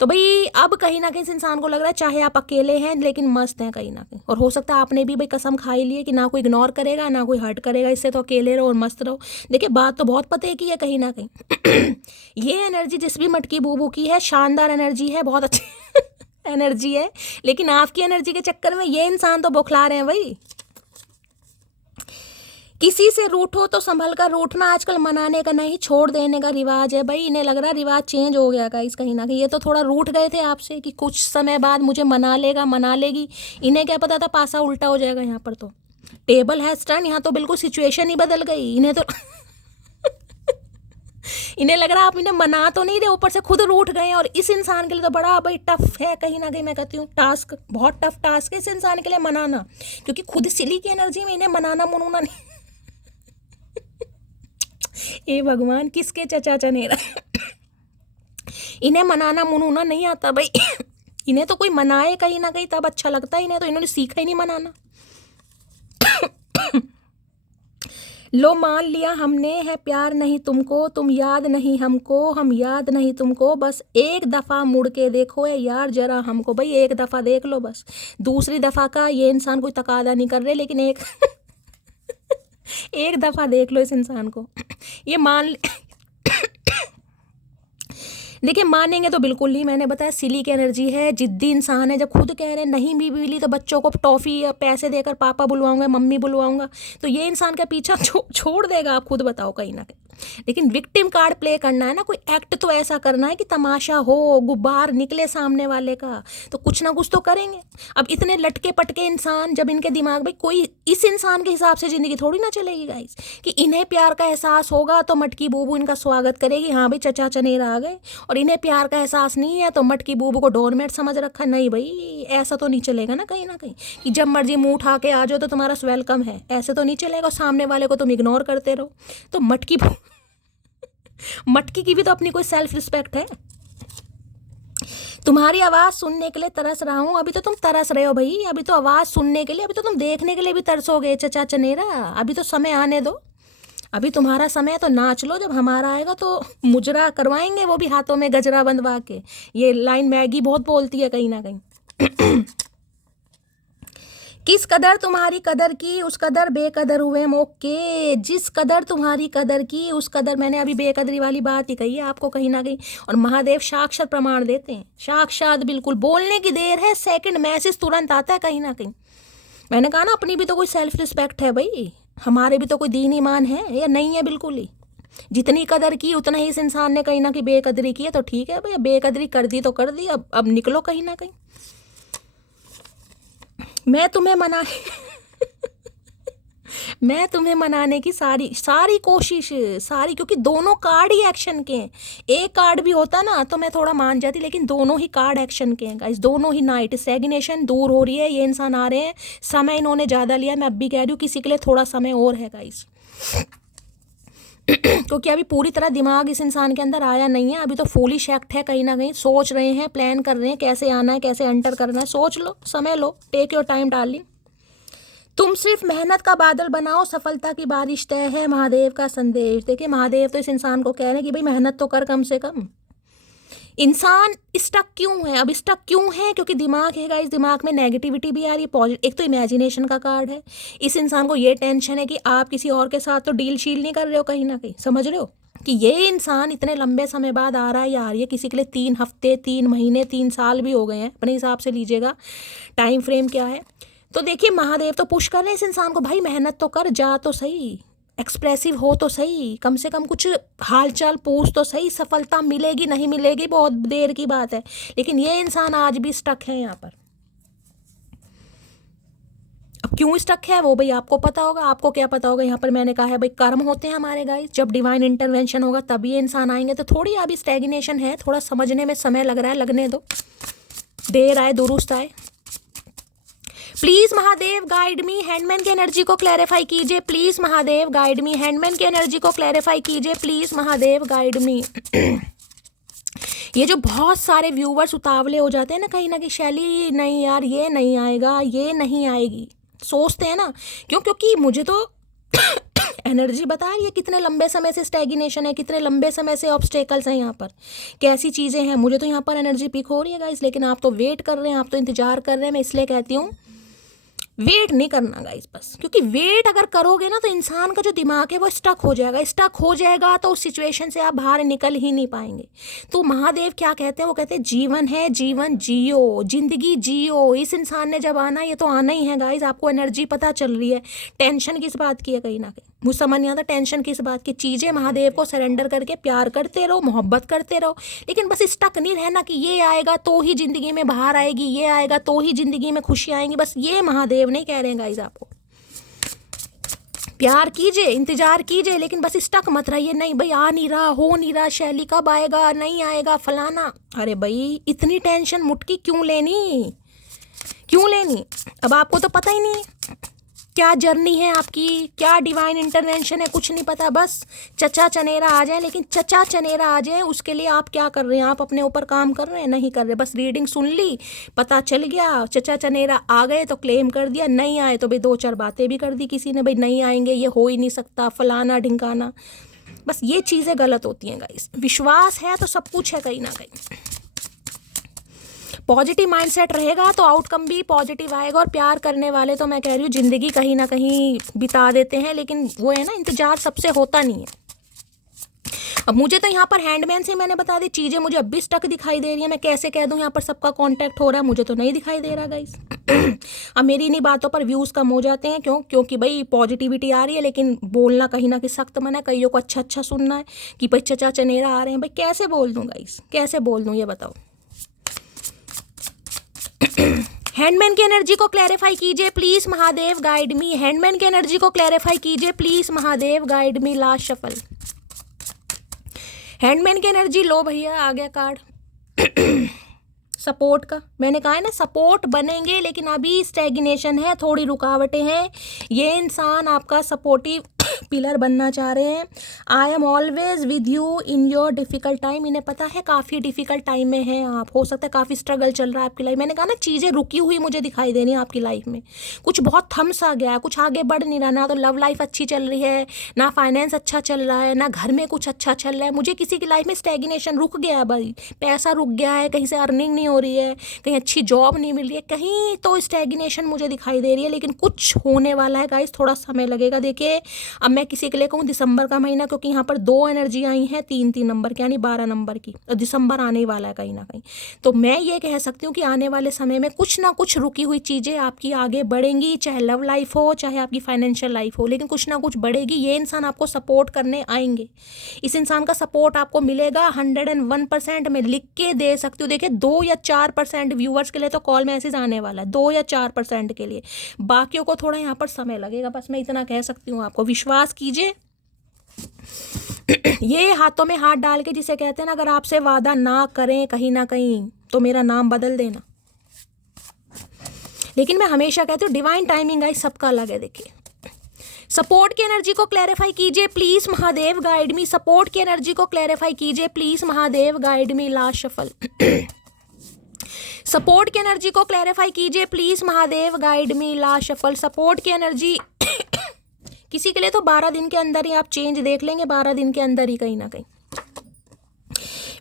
तो भाई अब कहीं ना कहीं इस इंसान को लग रहा है चाहे आप अकेले हैं लेकिन मस्त हैं कहीं ना कहीं, और हो सकता है आपने भी भाई कसम खाई ली है कि ना कोई इग्नोर करेगा ना कोई हर्ट करेगा, इससे तो अकेले रहो और मस्त रहो। देखिए बात तो बहुत पते की है कहीं ना कहीं। ये एनर्जी जिस भी मटकी बूबू की है शानदार एनर्जी है, बहुत अच्छी एनर्जी है, लेकिन आपकी एनर्जी के चक्कर में ये इंसान तो बौखला रहे हैं भाई। किसी से रूठो तो संभल कर रूठना, आजकल मनाने का नहीं छोड़ देने का रिवाज है। भाई इन्हें लग रहा है रिवाज चेंज हो गया गाइस कहीं ना कहीं, ये तो थोड़ा रूठ गए थे आपसे कि कुछ समय बाद मुझे मना लेगा मना लेगी, इन्हें क्या पता था पासा उल्टा हो जाएगा। यहाँ पर तो टेबल है टर्न, यहाँ तो बिल्कुल सिचुएशन ही बदल गई। इन्हें तो इन्हें लग रहा है आप इन्हें मना तो नहीं रहे, ऊपर से खुद रूठ गए। और इस इंसान के लिए तो बड़ा भाई टफ है कहीं ना कहीं, मैं कहती हूँ टास्क, बहुत टफ टास्क है इस इंसान के लिए मनाना, क्योंकि खुद सिली की एनर्जी में इन्हें मनाना मनाना नहीं। ए भगवान किसके चचा चनेरा इन्हें मनाना मुनूना नहीं आता भाई। इन्हें तो कोई मनाए कहीं ना कहीं तब अच्छा लगता है, इन्हें तो इन्होंने सीखा ही नहीं मनाना। लो मान लिया हमने है प्यार नहीं तुमको, तुम याद नहीं हमको, हम याद नहीं तुमको, बस एक दफ़ा मुड़ के देखो है यार जरा हमको। भाई एक दफ़ा देख लो बस, दूसरी दफ़ा का ये इंसान कोई तकादा नहीं कर रहे, लेकिन एक दफ़ा देख लो इस इंसान को। ये मान देखिए मानेंगे तो बिल्कुल नहीं, मैंने बताया सिली की एनर्जी है, जिद्दी इंसान है। जब खुद कह रहे हैं नहीं भी मिली तो बच्चों को टॉफ़ी या पैसे देकर पापा बुलवाऊंगा मम्मी बुलवाऊंगा, तो ये इंसान का पीछा छोड़ देगा, आप खुद बताओ कहीं ना कहीं। लेकिन विक्टिम कार्ड प्ले करना है ना, कोई एक्ट तो ऐसा करना है कि तमाशा हो, गुब्बार निकले सामने वाले का, तो कुछ ना कुछ तो करेंगे। अब इतने लटके पटके इंसान, जब इनके दिमाग में कोई इस इंसान के हिसाब से ज़िंदगी थोड़ी ना चलेगी गाइस, कि इन्हें प्यार का एहसास होगा तो मटकी बूबू इनका स्वागत करेगी, हाँ भाई चचा चनेरा आ गए, और इन्हें प्यार का एहसास नहीं है तो मटकी बूबू को डोरमेट समझ रखा। नहीं भाई, ऐसा तो नहीं चलेगा ना कहीं कि जब मर्जी मुंह उठा के आ जाओ तो तुम्हारा वेलकम है, ऐसे तो नहीं चलेगा। सामने वाले को तुम इग्नोर करते रहो तो मटकी की भी तो अपनी कोई सेल्फ रिस्पेक्ट है। तुम्हारी आवाज़ सुनने के लिए तरस रहा हूँ, अभी तो तुम तरस रहे हो भाई, अभी तो आवाज़ सुनने के लिए, अभी तो तुम देखने के लिए भी तरसोगे चचा चनेरा। अभी तो समय आने दो, अभी तुम्हारा समय, तो नाच लो, जब हमारा आएगा तो मुजरा करवाएंगे, वो भी हाथों में गजरा बंधवा के। ये लाइन मैगी बहुत बोलती है कहीं ना कहीं। किस कदर तुम्हारी कदर की उस कदर बेकदर हुए मौके, जिस कदर तुम्हारी कदर की उस कदर, मैंने अभी बेकदरी वाली बात ही कही है आपको कहीं ना कहीं, और महादेव साक्षात प्रमाण देते हैं, साक्षात बिल्कुल। बोलने की देर है, सेकंड मैसेज तुरंत आता है कहीं ना कहीं। मैंने कहा ना, अपनी भी तो कोई सेल्फ रिस्पेक्ट है भाई, हमारे भी तो कोई दीन ईमान है या नहीं है, बिल्कुल ही। जितनी कदर की उतना ही इस इंसान ने कहीं ना कहीं बेकदरी की है, तो ठीक है भाई, बेकदरी कर दी तो कर दी, अब निकलो कहीं ना कहीं। मैं तुम्हें मनाने की सारी कोशिश, सारी, क्योंकि दोनों कार्ड ही एक्शन के हैं। एक कार्ड भी होता ना तो मैं थोड़ा मान जाती, लेकिन दोनों ही कार्ड एक्शन के हैं गाइस, दोनों ही नाइट। स्टैग्नेशन दूर हो रही है, ये इंसान आ रहे हैं, समय इन्होंने ज़्यादा लिया, मैं अब भी कह रही हूँ किसी के लिए थोड़ा समय और है गाइस। क्योंकि अभी पूरी तरह दिमाग इस इंसान के अंदर आया नहीं है, अभी तो फूलिश एक्ट है कहीं ना कहीं, सोच रहे हैं, प्लान कर रहे हैं कैसे आना है, कैसे एंटर करना है। सोच लो, समय लो, टेक योर टाइम डार्लिंग। तुम सिर्फ मेहनत का बादल बनाओ, सफलता की बारिश तय है, महादेव का संदेश। देखिए, महादेव तो इस इंसान को कह रहे हैं कि भाई मेहनत तो कर कम से कम। इंसान स्टक क्यों है, अब स्टक क्यों है, क्योंकि दिमाग है गाइस, दिमाग में नेगेटिविटी भी आ रही है, एक तो इमेजिनेशन का कार्ड है। इस इंसान को ये टेंशन है कि आप किसी और के साथ तो डील शील नहीं कर रहे हो कहीं ना कहीं, समझ रहे हो, कि ये इंसान इतने लंबे समय बाद आ रहा है या आ रही है, किसी के लिए 3 हफ्ते, 3 महीने, 3 साल भी हो गए हैं, अपने हिसाब से लीजिएगा टाइम फ्रेम क्या है। तो देखिए, महादेव तो पुश कर रहे हैं इस इंसान को, भाई मेहनत तो कर, जा तो सही, एक्सप्रेसिव हो तो सही, कम से कम कुछ हालचाल पूछ तो सही, सफलता मिलेगी नहीं मिलेगी बहुत देर की बात है। लेकिन ये इंसान आज भी स्टक है यहाँ पर। अब क्यों स्टक है वो भाई आपको पता होगा, आपको क्या पता होगा। यहाँ पर मैंने कहा है भाई, कर्म होते हैं हमारे गाइस, जब डिवाइन इंटरवेंशन होगा तभी ये इंसान आएंगे। तो थोड़ी अभी स्टैग्नेशन है, थोड़ा समझने में समय लग रहा है, लगने दो, देर आए दुरुस्त आए। Please Mahadev guide me, handman की एनर्जी को क्लैरिफाई कीजिए please, Mahadev guide me, handman की एनर्जी को क्लैरिफाई कीजिए प्लीज, महादेव गाइड मी। ये जो बहुत सारे व्यूवर्स उतावले हो जाते हैं ना कहीं ना कहीं, शैली नहीं यार ये नहीं आएगा, ये नहीं आएगी, सोचते हैं ना, क्योंकि मुझे तो एनर्जी बता रही है कितने लंबे समय से स्टैग्नेशन है, कितने लंबे समय से ऑब्स्टेकल्स हैं यहाँ पर, कैसी चीज़ें हैं। मुझे तो यहाँ पर एनर्जी पिक हो रही है गाइस, लेकिन आप तो वेट कर रहे हैं, आप तो इंतजार कर रहे हैं। मैं इसलिए कहती हूँ वेट नहीं करना गाइस बस, क्योंकि वेट अगर करोगे ना तो इंसान का जो दिमाग है वो स्टक हो जाएगा, स्टक हो जाएगा तो उस सिचुएशन से आप बाहर निकल ही नहीं पाएंगे। तो महादेव क्या कहते हैं, वो कहते हैं जीवन है, जीवन जियो, जिंदगी जियो। इस इंसान ने जब आना, ये तो आना ही है गाइस, आपको एनर्जी पता चल रही है। टेंशन किस बात की है कहीं ना कहीं, मुझे समझ नहीं आता टेंशन किस बात की। चीज़ें महादेव को सरेंडर करके प्यार करते रहो, मोहब्बत करते रहो, लेकिन बस स्टक नहीं रहना कि ये आएगा तो ही ज़िंदगी में बाहर आएगी, ये आएगा तो ही ज़िंदगी में खुशी आएंगी। बस ये महादेव नहीं कह रहे हैं गाइस आपको। प्यार कीजिए, इंतजार कीजिए, लेकिन बस स्टक मत रहिए, नहीं भाई आ नहीं रहा, हो नहीं रहा, शैली कब आएगा, नहीं आएगा, फलाना। अरे भाई इतनी टेंशन मुटकी क्यों लेनी, क्यों लेनी। अब आपको तो पता ही नहीं क्या जर्नी है आपकी, क्या डिवाइन इंटरवेंशन है, कुछ नहीं पता। बस चचा चनेरा आ जाए, लेकिन चचा चनेरा आ जाए उसके लिए आप क्या कर रहे हैं, आप अपने ऊपर काम कर रहे हैं, नहीं कर रहे। बस रीडिंग सुन ली, पता चल गया, चचा चनेरा आ गए तो क्लेम कर दिया, नहीं आए तो भाई 2-4 बातें भी कर दी किसी ने, भाई नहीं आएंगे, ये हो ही नहीं सकता, फलाना ढिंकाना। बस ये चीज़ें गलत होती हैं गाइस। विश्वास है तो सब कुछ है कहीं ना कहीं। पॉजिटिव माइंडसेट रहेगा तो आउटकम भी पॉजिटिव आएगा। और प्यार करने वाले तो मैं कह रही हूँ ज़िंदगी कहीं ना कहीं बिता देते हैं, लेकिन वो है ना, इंतजार सबसे होता नहीं है। अब मुझे तो यहाँ पर हैंडमैन से मैंने बता दी चीज़ें मुझे अब भी स्टक दिखाई दे रही है। मैं कैसे कह दूँ यहाँ पर सबका कांटेक्ट हो रहा है, मुझे तो नहीं दिखाई दे रहा गाइस। अब मेरी इन्हीं बातों पर व्यूज़ कम हो जाते हैं। क्योंकि भाई पॉजिटिविटी आ रही है, लेकिन बोलना कहीं ना कहीं सख्त मना है। कईयों को अच्छा अच्छा सुनना है कि भाई चचा चनेरा आ रहे हैं। भाई कैसे बोल दूँ गाइस, कैसे बोल दूँ ये बताओ। हैंडमैन की एनर्जी को क्लैरिफाई कीजिए please, Mahadev guide me. Handman की एनर्जी को क्लैरिफाई कीजिए please, Mahadev guide me. Last shuffle, handman की एनर्जी लो भैया, आ गया कार्ड सपोर्ट का। मैंने कहा है ना सपोर्ट बनेंगे, लेकिन अभी स्टैग्नेशन है, थोड़ी रुकावटें हैं। ये इंसान आपका सपोर्टिव पिलर बनना चाह रहे हैं। I am always with you in your difficult time. इन्हें पता है काफ़ी डिफ़िकल्ट टाइम में हैं आप, हो सकता है काफ़ी स्ट्रगल चल रहा है आपकी लाइफ। मैंने कहा ना चीज़ें रुकी हुई मुझे दिखाई दे रही हैं आपकी लाइफ में, कुछ बहुत थम सा गया है, कुछ आगे बढ़ नहीं रहा। ना तो लव लाइफ अच्छी चल रही है, ना फाइनेंस अच्छा चल रहा है, ना घर में कुछ अच्छा चल रहा है। मुझे किसी की लाइफ में स्टैग्नेशन, रुक गया है भाई, पैसा रुक गया है, कहीं से अर्निंग नहीं हो रही है, कहीं अच्छी जॉब नहीं मिल रही है, कहीं तो स्टैग्नेशन मुझे दिखाई दे रही है। लेकिन कुछ होने वाला है गाइस, थोड़ा समय लगेगा। देखिए अब मैं किसी के लिए कहूँ दिसंबर का महीना, क्योंकि यहाँ पर 2 एनर्जी आई हैं 3-3 नंबर की, यानी 12 नंबर की, और दिसंबर आने ही वाला है कहीं ना कहीं। तो मैं ये कह सकती हूँ कि आने वाले समय में कुछ ना कुछ रुकी हुई चीज़ें आपकी आगे बढ़ेंगी, चाहे लव लाइफ हो, चाहे आपकी फाइनेंशियल लाइफ हो, लेकिन कुछ ना कुछ बढ़ेगी। ये इंसान आपको सपोर्ट करने आएंगे, इस इंसान का सपोर्ट आपको मिलेगा 101%। में लिख के दे सकती हूँ। देखिए 2 या 4% व्यूअर्स के लिए तो कॉल मैसेज आने वाला है, 2 या 4% के लिए, बाकियों को थोड़ा यहाँ पर समय लगेगा। बस मैं इतना कह सकती हूँ, आपको विश्वास कीजिए। ये हाथों में हाथ डाल के जिसे कहते हैं ना, अगर आपसे वादा ना करें कहीं ना कहीं तो मेरा नाम बदल देना। लेकिन मैं हमेशा कहती हूँ डिवाइन टाइमिंग गाइस सबका अलग है। देखिए सपोर्ट की एनर्जी को क्लैरिफाई कीजिए please, Mahadev guide me. Support की एनर्जी को क्लैरिफाई कीजिए please, Mahadev guide me. Last shuffle, support की एनर्जी को क्लैरिफाई कीजिए please, Mahadev guide me. Last shuffle, support की एनर्जी किसी के लिए तो 12 दिन के अंदर ही आप चेंज देख लेंगे, 12 दिन के अंदर ही कहीं ना कहीं।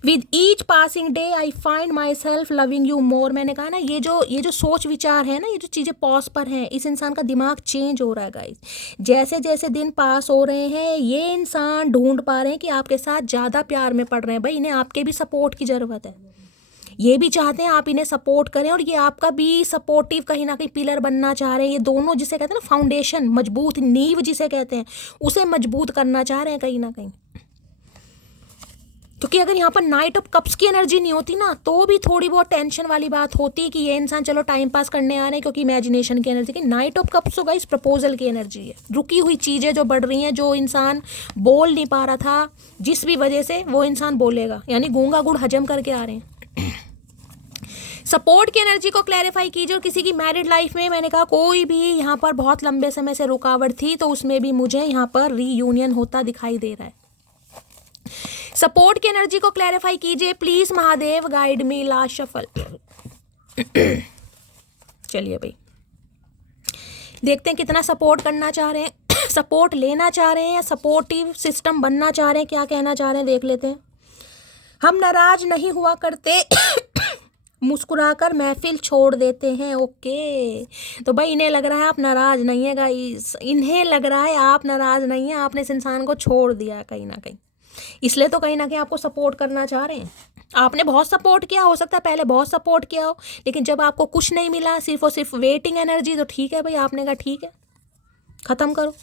With each passing day I find my self loving you more. मैंने कहा ना ये जो सोच विचार है ना, ये जो चीज़ें पॉज पर हैं, इस इंसान का दिमाग चेंज हो रहा है गाइस। जैसे जैसे दिन पास हो रहे हैं ये इंसान ढूंढ पा रहे हैं कि आपके साथ ज़्यादा प्यार में पड़ रहे हैं। भाई इन्हें आपके भी सपोर्ट की ज़रूरत है, ये भी चाहते हैं आप इन्हें सपोर्ट करें, और ये आपका भी सपोर्टिव कहीं ना कहीं पिलर बनना चाह रहे हैं। ये दोनों जिसे कहते हैं ना फाउंडेशन, मजबूत नींव जिसे कहते हैं, उसे मजबूत करना चाह रहे हैं कहीं ना कहीं। क्योंकि अगर यहाँ पर नाइट ऑफ कप्स की एनर्जी नहीं होती ना, तो भी थोड़ी बहुत टेंशन वाली बात होती है कि ये इंसान चलो टाइम पास करने आ रहे हैं, क्योंकि इमेजिनेशन की एनर्जी की। नाइट ऑफ कप्स तो गाइस प्रपोजल की एनर्जी है, रुकी हुई चीज़ें जो बढ़ रही हैं, जो इंसान बोल नहीं पा रहा था जिस भी वजह से, वो इंसान बोलेगा, यानी गूंगा गुड़ हजम करके आ रहे हैं। सपोर्ट की एनर्जी को क्लैरिफाई कीजिए। और किसी की मैरिड लाइफ में मैंने कहा कोई भी यहाँ पर बहुत लंबे समय से रुकावट थी, तो उसमें भी मुझे यहाँ पर रीयूनियन होता दिखाई दे रहा है। सपोर्ट की एनर्जी को क्लैरिफाई कीजिए please, Mahadev guide me. Last shuffle, चलिए भाई देखते हैं कितना सपोर्ट करना चाह रहे हैं, सपोर्ट लेना चाह रहे हैं या सपोर्टिव सिस्टम बनना चाह रहे हैं, क्या कहना चाह रहे हैं देख लेते हैं। हम नाराज नहीं हुआ करते, मुस्कुराकर महफिल छोड़ देते हैं। ओके, तो भाई इन्हें लग रहा है आप नाराज नहीं है गाइस, इन्हें लग रहा है आप नाराज नहीं है, आपने इस इंसान को छोड़ दिया है कहीं ना कहीं, इसलिए तो कहीं ना कहीं आपको सपोर्ट करना चाह रहे हैं। आपने बहुत सपोर्ट किया, हो सकता है पहले बहुत सपोर्ट किया हो, लेकिन जब आपको कुछ नहीं मिला, सिर्फ और सिर्फ वेटिंग एनर्जी, तो ठीक है भाई, आपने कहा ठीक है ख़त्म करो,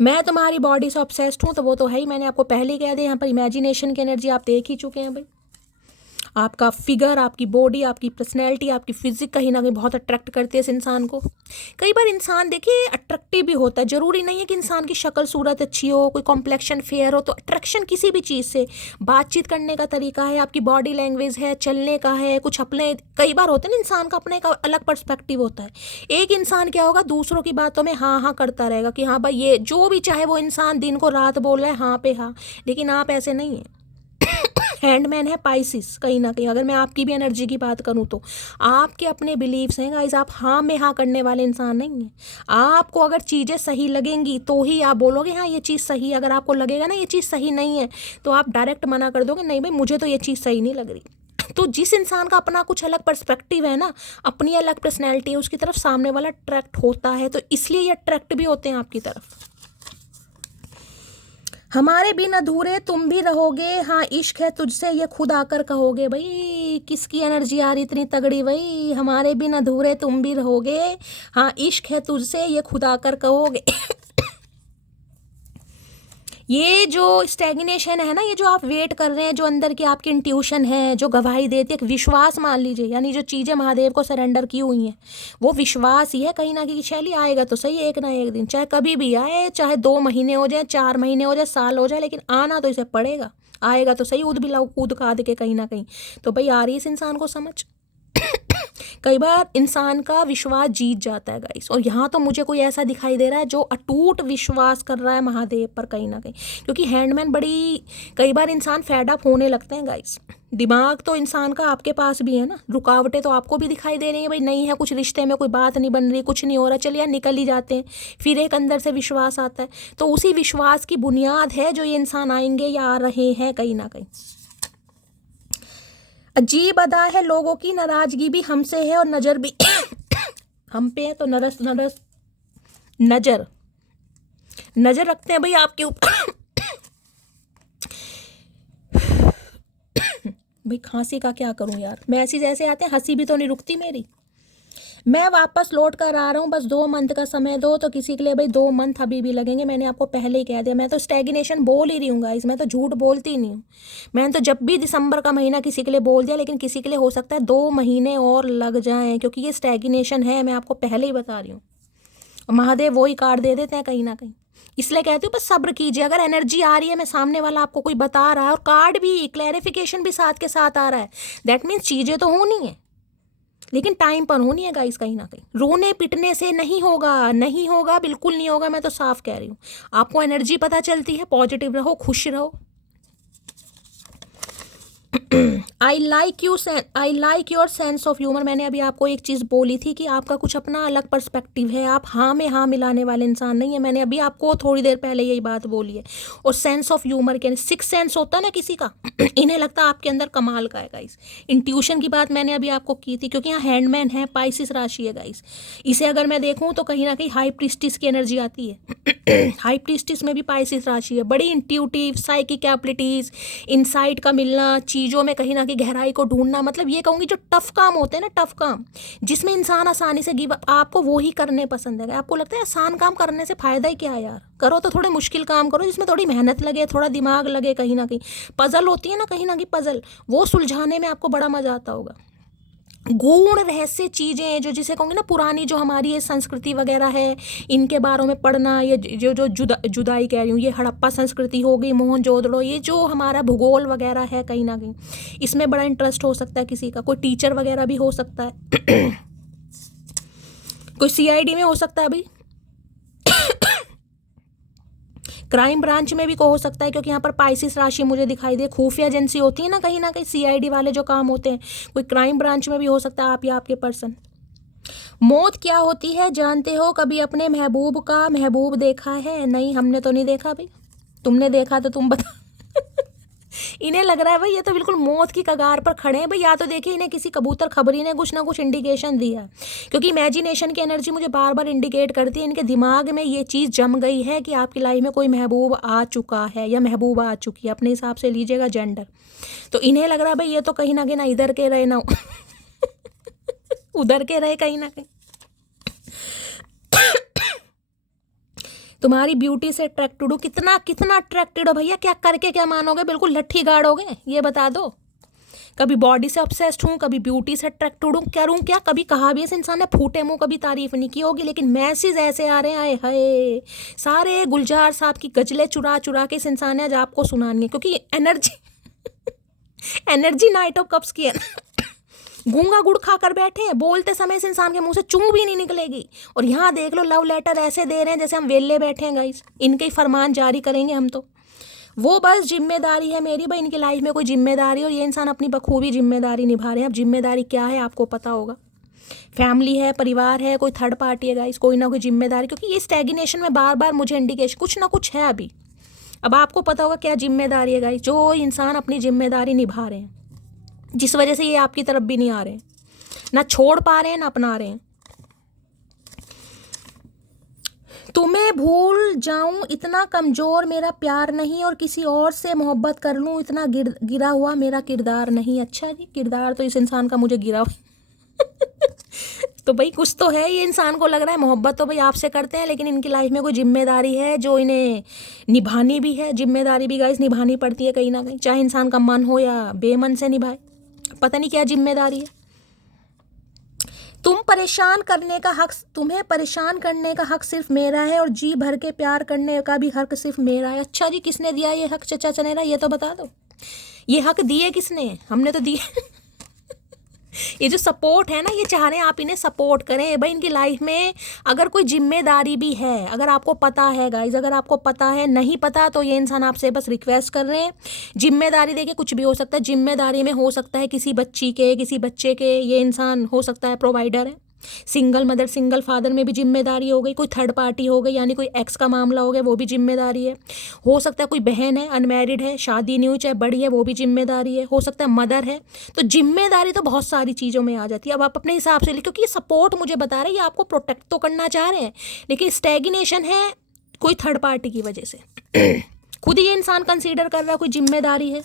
मैं तुम्हारी बॉडी से ऑब्सेस्ड हूँ, तो वो तो है ही, मैंने आपको पहले ही कह दिया। यहाँ पर इमेजिनेशन की एनर्जी आप देख ही चुके हैं भाई। आपका फिगर, आपकी बॉडी, आपकी पर्सनैलिटी, आपकी फिजिक कहीं ना कहीं बहुत अट्रैक्ट करती है इस इंसान को। कई बार इंसान देखिए अट्रैक्टिव भी होता है, ज़रूरी नहीं है कि इंसान की शक्ल सूरत अच्छी हो, कोई कॉम्प्लेक्शन फेयर हो। तो अट्रैक्शन किसी भी चीज़ से, बातचीत करने का तरीका है, आपकी बॉडी लैंग्वेज है, चलने का है, कुछ अपने, कई बार होता है ना इंसान का अपने का अलग पर्सपेक्टिव होता है। एक इंसान क्या होगा, दूसरों की बातों में हाँ हाँ करता रहेगा कि हाँ भाई ये जो भी चाहे वो इंसान दिन को रात बोल रहा है हाँ पे हाँ, लेकिन आप ऐसे नहीं हैं। हैंडमैन है पाइसिस कहीं ना कहीं। अगर मैं आपकी भी एनर्जी की बात करूं तो आपके अपने बिलीव्स हैं गाइस, आप हाँ में हाँ करने वाले इंसान नहीं हैं। आपको अगर चीज़ें सही लगेंगी तो ही आप बोलोगे हाँ ये चीज़ सही है, अगर आपको लगेगा ना ये चीज़ सही नहीं है तो आप डायरेक्ट मना कर दोगे, नहीं भाई मुझे तो ये चीज़ सही नहीं लग रही। तो जिस इंसान का अपना कुछ अलग पर्सपेक्टिव है ना, अपनी अलग पर्सनैलिटी है, उसकी तरफ सामने वाला अट्रैक्ट होता है, तो इसलिए ये अट्रैक्ट भी होते हैं आपकी तरफ। हमारे बिन अधूरे तुम भी रहोगे, हाँ इश्क है तुझसे ये खुद आकर कहोगे। भाई किसकी एनर्जी आ रही इतनी तगड़ी, भाई हमारे बिन अधूरे तुम भी रहोगे, हाँ इश्क है तुझसे ये खुद आकर कहोगे। ये जो स्टैग्नेशन है ना, ये जो आप वेट कर रहे हैं, जो अंदर की आपकी इंट्यूशन है जो गवाही देती है, एक विश्वास मान लीजिए, यानी जो चीज़ें महादेव को सरेंडर की हुई हैं वो विश्वास ही है कहीं ना कहीं। शैली आएगा तो सही एक ना एक दिन, चाहे कभी भी आए, चाहे 2 महीने हो जाए, 4 महीने हो जाए, साल हो जाए, लेकिन आना तो इसे पड़ेगा। आएगा तो सही, उद बिलाऊ कूद काद के कहीं ना कहीं। तो भाई आ रही है इस इंसान को समझ। कई बार इंसान का विश्वास जीत जाता है गाइस, और यहाँ तो मुझे कोई ऐसा दिखाई दे रहा है जो अटूट विश्वास कर रहा है महादेव पर कहीं ना कहीं, क्योंकि हैंडमैन बड़ी, कई बार इंसान फेड अप होने लगते हैं गाइस। दिमाग तो इंसान का आपके पास भी है ना, रुकावटें तो आपको भी दिखाई दे रही हैं, भाई नहीं है कुछ रिश्ते में, कोई बात नहीं बन रही, कुछ नहीं हो रहा, चलिए निकल ही जाते हैं। फिर एक अंदर से विश्वास आता है, तो उसी विश्वास की बुनियाद है जो ये इंसान आएंगे या आ रहे हैं कहीं ना कहीं। अजीब अदा है लोगों की, नाराजगी भी हमसे है और नज़र भी हम पे है, तो नरस नरस नज़र नज़र रखते हैं भाई आपके ऊपर। भाई खांसी का क्या करूं यार, मैसेज ऐसे आते हैं, हंसी भी तो नहीं रुकती मेरी। मैं वापस लौट कर आ रहा हूँ, बस 2 मंथ का समय दो। तो किसी के लिए भाई 2 मंथ अभी भी लगेंगे, मैंने आपको पहले ही कह दिया। मैं तो स्टैग्नेशन बोल ही रही हूँ गाइस, मैं तो झूठ बोलती नहीं हूँ। मैंने तो जब भी दिसंबर का महीना किसी के लिए बोल दिया, लेकिन किसी के लिए हो सकता है 2 महीने और लग जाएं, क्योंकि ये स्टैग्नेशन है, मैं आपको पहले ही बता रही हूँ। और महादेव वही कार्ड दे देते हैं कहीं ना कहीं, इसलिए कहती हूँ बस सब्र कीजिए। अगर एनर्जी आ रही है, मैं सामने वाला आपको कोई बता रहा है और कार्ड भी क्लैरिफिकेशन भी साथ के साथ आ रहा है, दैट मीन्स चीज़ें तो होनी है, लेकिन टाइम पर होनी है गाइस। कहीं ना कहीं रोने पिटने से नहीं होगा, नहीं होगा, बिल्कुल नहीं होगा, मैं तो साफ कह रही हूँ। आपको एनर्जी पता चलती है, पॉजिटिव रहो, खुश रहो। I like your sense of humour. मैंने अभी आपको एक चीज़ बोली थी कि आपका कुछ अपना अलग पर्सपेक्टिव है, आप हाँ में हाँ मिलाने वाले इंसान नहीं है। मैंने अभी आपको थोड़ी देर पहले यही बात बोली है। और सेंस ऑफ ह्यूमर के सिक्स सेंस होता है ना किसी का, इन्हें लगता है आपके अंदर कमाल का है गाइस। इंट्यूशन की बात मैंने अभी आपको की थी, क्योंकि यहाँ हैंडमैन है, पाइसिस राशि है गाइस। इसे अगर मैं देखूँ तो कहीं ना कहीं हाई प्रीस्टिस की एनर्जी आती है। हाई प्रीस्टिस में भी पाइसिस राशि है, बड़ी इंट्यूटिव, साइकिक एबिलिटीज, इनसाइट का मिलना, चीज़ों में कहीं ना कहीं गहराई को ढूंढना। मतलब ये कहूँगी जो टफ काम होते हैं ना, टफ काम जिसमें इंसान आसानी से गिव अप, आपको वो ही करने पसंद है। आपको लगता है आसान काम करने से फ़ायदा ही क्या है यार, करो तो थोड़े मुश्किल काम करो जिसमें थोड़ी मेहनत लगे, थोड़ा दिमाग लगे। कहीं ना कहीं पजल होती है ना, कहीं ना कहीं पजल, वो सुलझाने में आपको बड़ा मज़ा आता होगा। गूढ़ रहस्य चीज़ें जो जिसे कहूँगी ना, पुरानी जो हमारी ये संस्कृति वगैरह है, इनके बारे में पढ़ना, ये जो जुदाई कह रही हूँ, ये हड़प्पा संस्कृति हो गई, मोहनजोदड़ो, ये जो हमारा भूगोल वगैरह है, कहीं ना कहीं इसमें बड़ा इंटरेस्ट हो सकता है किसी का। कोई टीचर वगैरह भी हो सकता है, कोई सीआईडी में हो सकता है, अभी क्राइम ब्रांच में भी को हो सकता है, क्योंकि यहाँ पर पाइसिस राशि मुझे दिखाई दे, खुफिया एजेंसी होती है ना कहीं सीआईडी वाले जो काम होते हैं, कोई क्राइम ब्रांच में भी हो सकता है आप या आपके पर्सन। मौत क्या होती है जानते हो? कभी अपने महबूब का महबूब देखा है? नहीं, हमने तो नहीं देखा भाई, तुमने देखा तो तुम बता। इन्हें लग रहा है भाई ये तो बिल्कुल मौत की कगार पर खड़े हैं भाई। या तो देखिए इन्हें किसी कबूतर खबरी ने कुछ ना कुछ इंडिकेशन दिया है, क्योंकि इमेजिनेशन की एनर्जी मुझे बार बार इंडिकेट करती है, इनके दिमाग में ये चीज़ जम गई है कि आपकी लाइफ में कोई महबूब आ चुका है या महबूबा आ चुकी है, अपने हिसाब से लीजिएगा जेंडर। तो इन्हें लग रहा है भाई ये तो कहीं ना कहीं ना इधर के रहे ना उधर के रहे कहीं ना कहीं। तुम्हारी ब्यूटी से अट्रैक्टेड हो, कितना कितना अट्रैक्टेड हो भैया, क्या करके क्या मानोगे, बिल्कुल लट्ठी गाड़ोगे, ये बता दो। कभी बॉडी से ऑब्सेस्ड हूँ, कभी ब्यूटी से अट्रैक्टेड हूँ, करूँ क्या? कभी कहा भी इस इंसान ने फूटे मुंह कभी तारीफ नहीं की होगी, लेकिन मैसेज ऐसे आ रहे हैं, आए हाय, सारे गुलजार साहब की गजलें चुरा चुरा के इस इंसान ने आज आपको सुनानी है, क्योंकि एनर्जी नाइट ऑफ कप्स की है। गूंगा गुड़ खाकर बैठे हैं, बोलते समय इस इंसान के मुंह से चूं भी नहीं निकलेगी। और यहाँ देख लो लव लेटर ऐसे दे रहे हैं जैसे हम वेले बैठे हैं गाइस, इनके ही फरमान जारी करेंगे हम तो। वो बस जिम्मेदारी है मेरी भाई, इनकी लाइफ में कोई जिम्मेदारी, और ये इंसान अपनी बखूबी जिम्मेदारी निभा रहे हैं। अब जिम्मेदारी क्या है आपको पता होगा, फैमिली है, परिवार है, कोई थर्ड पार्टी है गाइस, कोई ना कोई जिम्मेदारी, क्योंकि ये स्टैग्नेशन में बार बार मुझे इंडिकेशन कुछ ना कुछ है अभी। अब आपको पता होगा क्या जिम्मेदारी है गाइस, जो इंसान अपनी जिम्मेदारी निभा रहे हैं, जिस वजह से ये आपकी तरफ भी नहीं आ रहे हैं, ना छोड़ पा रहे हैं ना अपना रहे हैं। तुम्हें भूल जाऊं इतना कमज़ोर मेरा प्यार नहीं, और किसी और से मोहब्बत कर लूं इतना गिरा हुआ मेरा किरदार नहीं। अच्छा जी, किरदार तो इस इंसान का मुझे गिरा तो भाई कुछ तो है, ये इंसान को लग रहा है मोहब्बत तो भाई आपसे करते हैं, लेकिन इनकी लाइफ में कोई जिम्मेदारी है जो इन्हें निभानी भी है। जिम्मेदारी भी गाइस निभानी पड़ती है कहीं ना कहीं, चाहे इंसान का मन हो या बेमन से निभाए, पता नहीं क्या जिम्मेदारी है। तुम्हें परेशान करने का हक सिर्फ मेरा है, और जी भर के प्यार करने का भी हक सिर्फ मेरा है। अच्छा जी, किसने दिया ये हक चचा चनेरा, ये तो बता दो। ये हक दिए किसने? हमने तो दिए ये जो सपोर्ट है ना, ये चाह रहे हैं आप इन्हें सपोर्ट करें। भाई इनकी लाइफ में अगर कोई जिम्मेदारी भी है, अगर आपको पता है गाइज, अगर आपको पता है, नहीं पता तो ये इंसान आपसे बस रिक्वेस्ट कर रहे हैं। जिम्मेदारी देखिए कुछ भी हो सकता है, जिम्मेदारी में हो सकता है किसी बच्ची के, किसी बच्चे के, ये इंसान हो सकता है प्रोवाइडर है। सिंगल मदर सिंगल फादर में भी जिम्मेदारी हो गई, कोई थर्ड पार्टी हो गई, यानी कोई एक्स का मामला हो गया, वो भी जिम्मेदारी है। हो सकता है कोई बहन है, अनमैरिड है, शादी नहीं हुई, चाहे बड़ी है, वो भी जिम्मेदारी है। हो सकता है मदर है। तो जिम्मेदारी तो बहुत सारी चीज़ों में आ जाती है। अब आप अपने हिसाब से, क्योंकि ये सपोर्ट मुझे बता रहे हैं, ये आपको प्रोटेक्ट तो करना चाह रहे हैं, लेकिन स्टैग्नेशन है कोई थर्ड पार्टी की वजह से खुद ही ये इंसान कंसीडर कर रहा है कोई जिम्मेदारी है।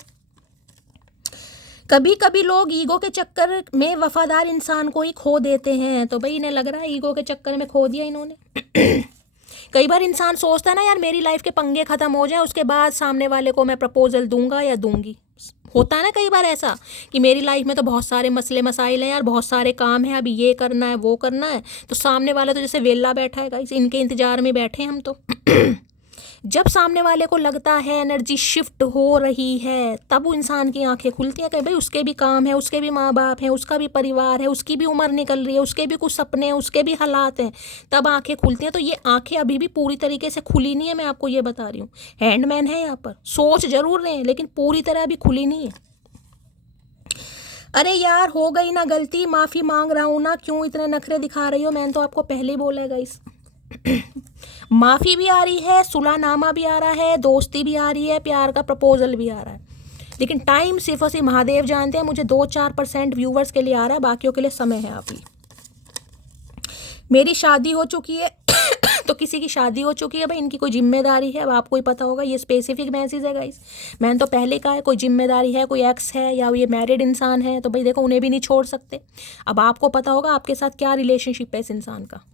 कभी कभी लोग ईगो के चक्कर में वफादार इंसान को ही खो देते हैं। तो भाई इन्हें लग रहा है ईगो के चक्कर में खो दिया इन्होंने कई बार इंसान सोचता है ना, यार मेरी लाइफ के पंगे खत्म हो जाए, उसके बाद सामने वाले को मैं प्रपोजल दूंगा या दूंगी। होता है ना कई बार ऐसा कि मेरी लाइफ में तो बहुत सारे मसले मसाइल हैं यार, बहुत सारे काम हैं, अभी ये करना है वो करना है, तो सामने वाला तो जैसे वेला बैठा है गाइस, इनके इंतजार में बैठे हैं हम तो जब सामने वाले को लगता है एनर्जी शिफ्ट हो रही है, तब वो इंसान की आंखें खुलती हैं कि भाई उसके भी काम है, उसके भी माँ बाप हैं, उसका भी परिवार है, उसकी भी उम्र निकल रही है, उसके भी कुछ सपने हैं, उसके भी हालात हैं, तब आंखें खुलती हैं। तो ये आंखें अभी भी पूरी तरीके से खुली नहीं है, मैं आपको ये बता रही हूँ। हैंडमैन है यहाँ पर, सोच जरूर रहे हैं लेकिन पूरी तरह अभी खुली नहीं है। अरे यार हो गई ना गलती, माफ़ी मांग रहा हूँ ना, क्यों इतने नखरे दिखा रही हो? मैंने तो आपको पहले ही बोला है गाइस माफ़ी भी आ रही है, सुलहनामा भी आ रहा है, दोस्ती भी आ रही है, प्यार का प्रपोजल भी आ रहा है, लेकिन टाइम सिर्फ और सिर्फ महादेव जानते हैं। मुझे 2-4% व्यूवर्स के लिए आ रहा है, बाकियों के लिए समय है अभी। मेरी शादी हो चुकी है तो किसी की शादी हो चुकी है, भाई इनकी कोई जिम्मेदारी है, अब आपको ही पता होगा। ये स्पेसिफिक मैसेज है गाइस, मैंने तो पहले कहा है, कोई जिम्मेदारी है, कोई एक्स है या ये मैरिड इंसान है, तो भाई देखो उन्हें भी नहीं छोड़ सकते। अब आपको पता होगा आपके साथ क्या रिलेशनशिप है इस इंसान का।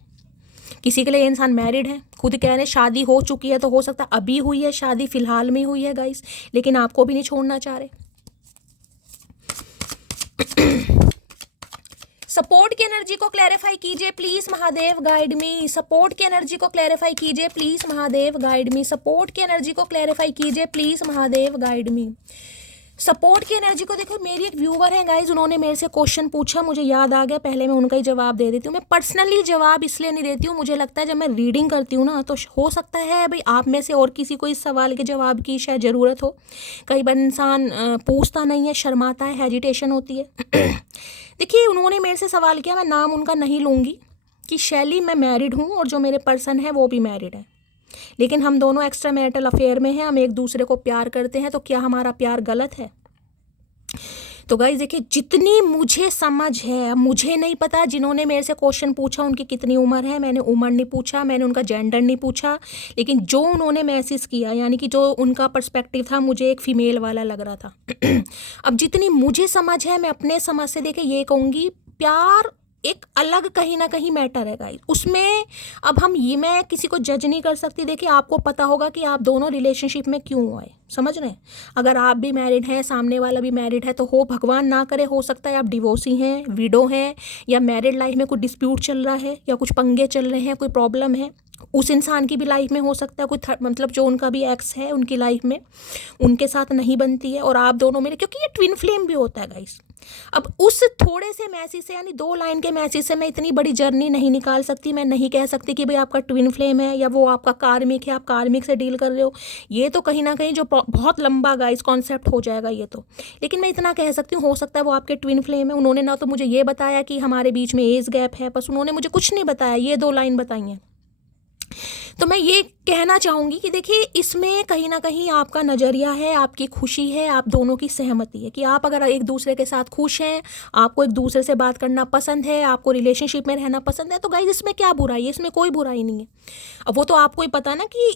किसी के लिए इंसान मैरिड है, खुद कह रहे हैं शादी हो चुकी है, तो हो सकता है अभी हुई है शादी, फिलहाल में हुई है गाइस, लेकिन आपको भी नहीं छोड़ना चाह रहे। सपोर्ट की एनर्जी को क्लैरिफाई कीजिए please, Mahadev guide me. Support की एनर्जी को क्लैरिफाई कीजिए please, Mahadev guide me. Support की एनर्जी को क्लैरिफाई कीजिए please, Mahadev guide me. Support की एनर्जी को देखो, मेरी एक व्यूवर है गाइज, उन्होंने मेरे से क्वेश्चन पूछा, मुझे याद आ गया, पहले मैं उनका ही जवाब दे देती हूँ। मैं पर्सनली जवाब इसलिए नहीं देती हूँ, मुझे लगता है जब मैं रीडिंग करती हूँ ना, तो हो सकता है भाई आप में से और किसी को इस सवाल के जवाब की शायद ज़रूरत हो। कई बार इंसान पूछता नहीं है, शर्माता है, हेजिटेशन होती है देखिए उन्होंने मेरे से सवाल किया, मैं नाम उनका नहीं लूँगी, कि शैली मैं मैरिड हूँ और जो मेरे पर्सन है वो भी मैरिड है, लेकिन हम दोनों एक्स्ट्रा मैरिटल अफेयर में हैं, हम एक दूसरे को प्यार करते हैं, तो क्या हमारा प्यार गलत है? तो गाइस देखिए, जितनी मुझे समझ है, मुझे नहीं पता जिन्होंने मेरे से क्वेश्चन पूछा उनकी कितनी उम्र है, मैंने उम्र नहीं पूछा, मैंने उनका जेंडर नहीं पूछा, लेकिन जो उन्होंने मैसेज किया, यानी कि जो उनका पर्सपेक्टिव था, मुझे एक फीमेल वाला लग रहा था अब जितनी मुझे समझ है, मैं अपने समझ से देखे ये कहूँगी, प्यार एक अलग कहीं ना कहीं मैटर है गाइस उसमें। अब हम ये, मैं किसी को जज नहीं कर सकती। देखिए आपको पता होगा कि आप दोनों रिलेशनशिप में क्यों आए, समझ रहे हैं? अगर आप भी मैरिड हैं, सामने वाला भी मैरिड है, तो हो भगवान ना करे, हो सकता है आप डिवोर्सी हैं, विडो हैं, या मैरिड लाइफ में कोई डिस्प्यूट चल रहा है, या कुछ पंगे चल रहे हैं, कोई प्रॉब्लम है, उस इंसान की भी लाइफ में हो सकता है कोई मतलब जो उनका भी एक्स है उनकी लाइफ में उनके साथ नहीं बनती है, और आप दोनों में, क्योंकि ये ट्विन फ्लेम भी होता है गाइस। अब उस थोड़े से मैसेज से, यानी 2 लाइन के मैसेज से मैं इतनी बड़ी जर्नी नहीं निकाल सकती। मैं नहीं कह सकती कि भाई आपका ट्विन फ्लेम है या वो आपका कार्मिक है, आप कार्मिक से डील कर रहे हो, ये तो कहीं ना कहीं जो बहुत लंबा गाइस कॉन्सेप्ट हो जाएगा ये तो। लेकिन मैं इतना कह सकती हूँ, हो सकता है वो आपके ट्विन फ्लेम है। उन्होंने ना तो मुझे ये बताया कि हमारे बीच में एज गैप है, बस उन्होंने मुझे कुछ नहीं बताया, ये 2 लाइन बताई हैं। तो मैं ये कहना चाहूँगी कि देखिए इसमें कहीं ना कहीं आपका नज़रिया है, आपकी खुशी है, आप दोनों की सहमति है कि आप अगर एक दूसरे के साथ खुश हैं, आपको एक दूसरे से बात करना पसंद है, आपको रिलेशनशिप में रहना पसंद है, तो गाइस इसमें क्या बुराई है, इसमें कोई बुराई नहीं है। अब वो तो आपको ही पता ना कि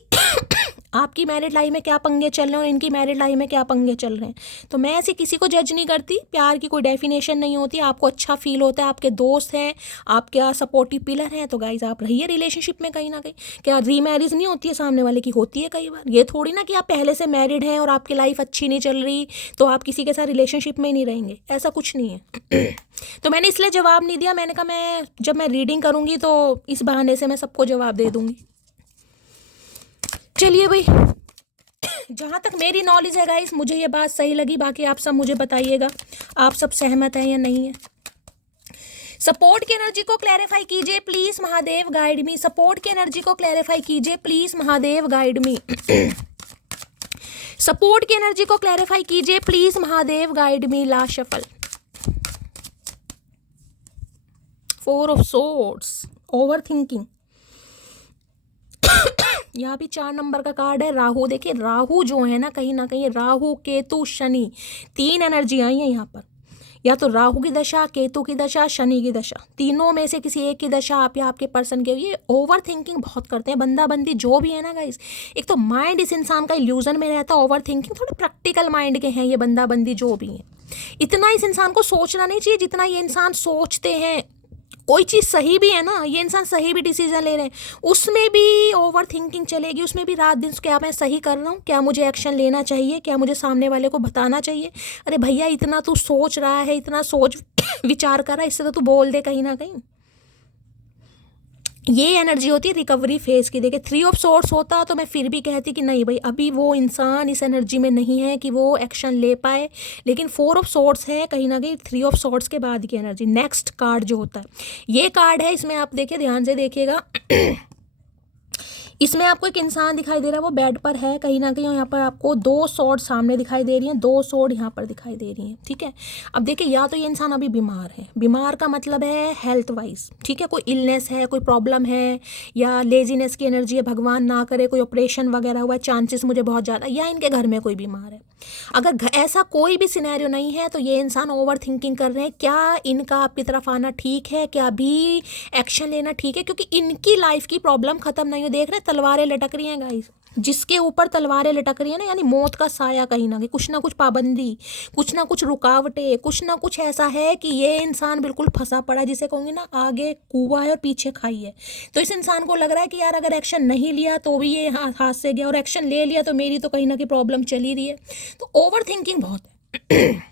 आपकी मैरिड लाइफ में क्या पंगे चल रहे हैं और इनकी मैरिड लाइफ में क्या पंगे चल रहे हैं। तो मैं ऐसे किसी को जज नहीं करती, प्यार की कोई डेफिनेशन नहीं होती। आपको अच्छा फील होता है, आपके दोस्त हैं, आपका सपोर्टिव पिलर हैं, तो गाइज आप रहिए रिलेशनशिप में कहीं ना कहीं। क्या रीमैरिज नहीं होती है सामने वाले की? होती है कई बार। ये थोड़ी ना कि आप पहले से मैरिड हैं और आपकी लाइफ अच्छी नहीं चल रही तो आप किसी के साथ रिलेशनशिप में नहीं रहेंगे, ऐसा कुछ नहीं है। तो मैंने इसलिए जवाब नहीं दिया, मैंने कहा मैं जब मैं रीडिंग करूँगी तो इस बहाने से मैं सबको जवाब दे दूँगी। चलिए भाई, जहाँ तक मेरी नॉलेज है गाइस मुझे ये बात सही लगी, बाकी आप सब मुझे बताइएगा आप सब सहमत हैं या नहीं है। सपोर्ट की एनर्जी को क्लैरिफाई कीजिए please, Mahadev guide me. Support की एनर्जी को क्लैरिफाई कीजिए please, Mahadev guide me. Support की एनर्जी को क्लैरिफाई कीजिए please, Mahadev guide me. Last shuffle, 4 of swords, over thinking. यहाँ भी 4 नंबर का कार्ड है, राहु। देखिए राहु जो है ना कहीं राहु केतु शनि 3 एनर्जी आई है यहाँ पर। या तो राहु की दशा, केतु की दशा, शनि की दशा, तीनों में से किसी एक की दशा आप या आपके पर्सन के। ये ओवर थिंकिंग बहुत करते हैं, बंदा बंदी जो भी है ना गाइस। एक तो माइंड इस इंसान का इल्यूजन में रहता है, ओवर थिंकिंग थोड़े प्रैक्टिकल माइंड के हैं ये बंदा बंदी जो भी है। इतना इस इंसान को सोचना नहीं चाहिए जितना ये इंसान सोचते हैं। कोई चीज़ सही भी है ना, ये इंसान सही भी डिसीजन ले रहे हैं, उसमें भी ओवर थिंकिंग चलेगी, उसमें भी रात दिन क्या मैं सही कर रहा हूँ, क्या मुझे एक्शन लेना चाहिए, क्या मुझे सामने वाले को बताना चाहिए। अरे भैया इतना तू सोच रहा है, इतना सोच विचार कर रहा है, इससे तो तू बोल दे कहीं ना कहीं। ये एनर्जी होती है रिकवरी फेज की। देखिए 3 ऑफ सोर्ड्स होता तो मैं फिर भी कहती कि नहीं भाई अभी वो इंसान इस एनर्जी में नहीं है कि वो एक्शन ले पाए, लेकिन 4 ऑफ सोर्ड्स है कहीं ना कहीं 3 ऑफ सोर्ड्स के बाद की एनर्जी। नेक्स्ट कार्ड जो होता है ये कार्ड है, इसमें आप देखिए ध्यान से देखिएगा। इसमें आपको एक इंसान दिखाई दे रहा है, वो बेड पर है कहीं ना कहीं, और यहाँ पर आपको 2 स्वॉर्ड सामने दिखाई दे रही हैं, 2 स्वॉर्ड यहाँ पर दिखाई दे रही हैं, ठीक है। अब देखिए या तो ये इंसान अभी बीमार है, बीमार का मतलब है हेल्थ वाइज, ठीक है, कोई इलनेस है, कोई प्रॉब्लम है, या लेजीनेस की एनर्जी है, भगवान ना करे कोई ऑपरेशन वगैरह हुआ है, चांसेस मुझे बहुत ज़्यादा, या इनके घर में कोई बीमार है। अगर ऐसा कोई भी सिनेरियो नहीं है तो ये इंसान ओवर थिंकिंग कर रहे हैं, क्या इनका आपकी तरफ आना ठीक है, क्या अभी एक्शन लेना ठीक है, क्योंकि इनकी लाइफ की प्रॉब्लम खत्म नहीं हो। देख रहे तलवारें लटक रही हैं गाइस, जिसके ऊपर तलवारें लटक रही है ना, यानी मौत का साया कहीं ना कहीं, कुछ ना कुछ पाबंदी, कुछ ना कुछ रुकावटें, कुछ ना कुछ ऐसा है कि ये इंसान बिल्कुल फंसा पड़ा है, जिसे कहूँगी ना आगे कुआं है और पीछे खाई है। तो इस इंसान को लग रहा है कि यार अगर एक्शन नहीं लिया तो भी ये हाथ से गया, और एक्शन ले लिया तो मेरी तो कहीं ना कहीं प्रॉब्लम चली रही है। तो ओवर थिंकिंग बहुत है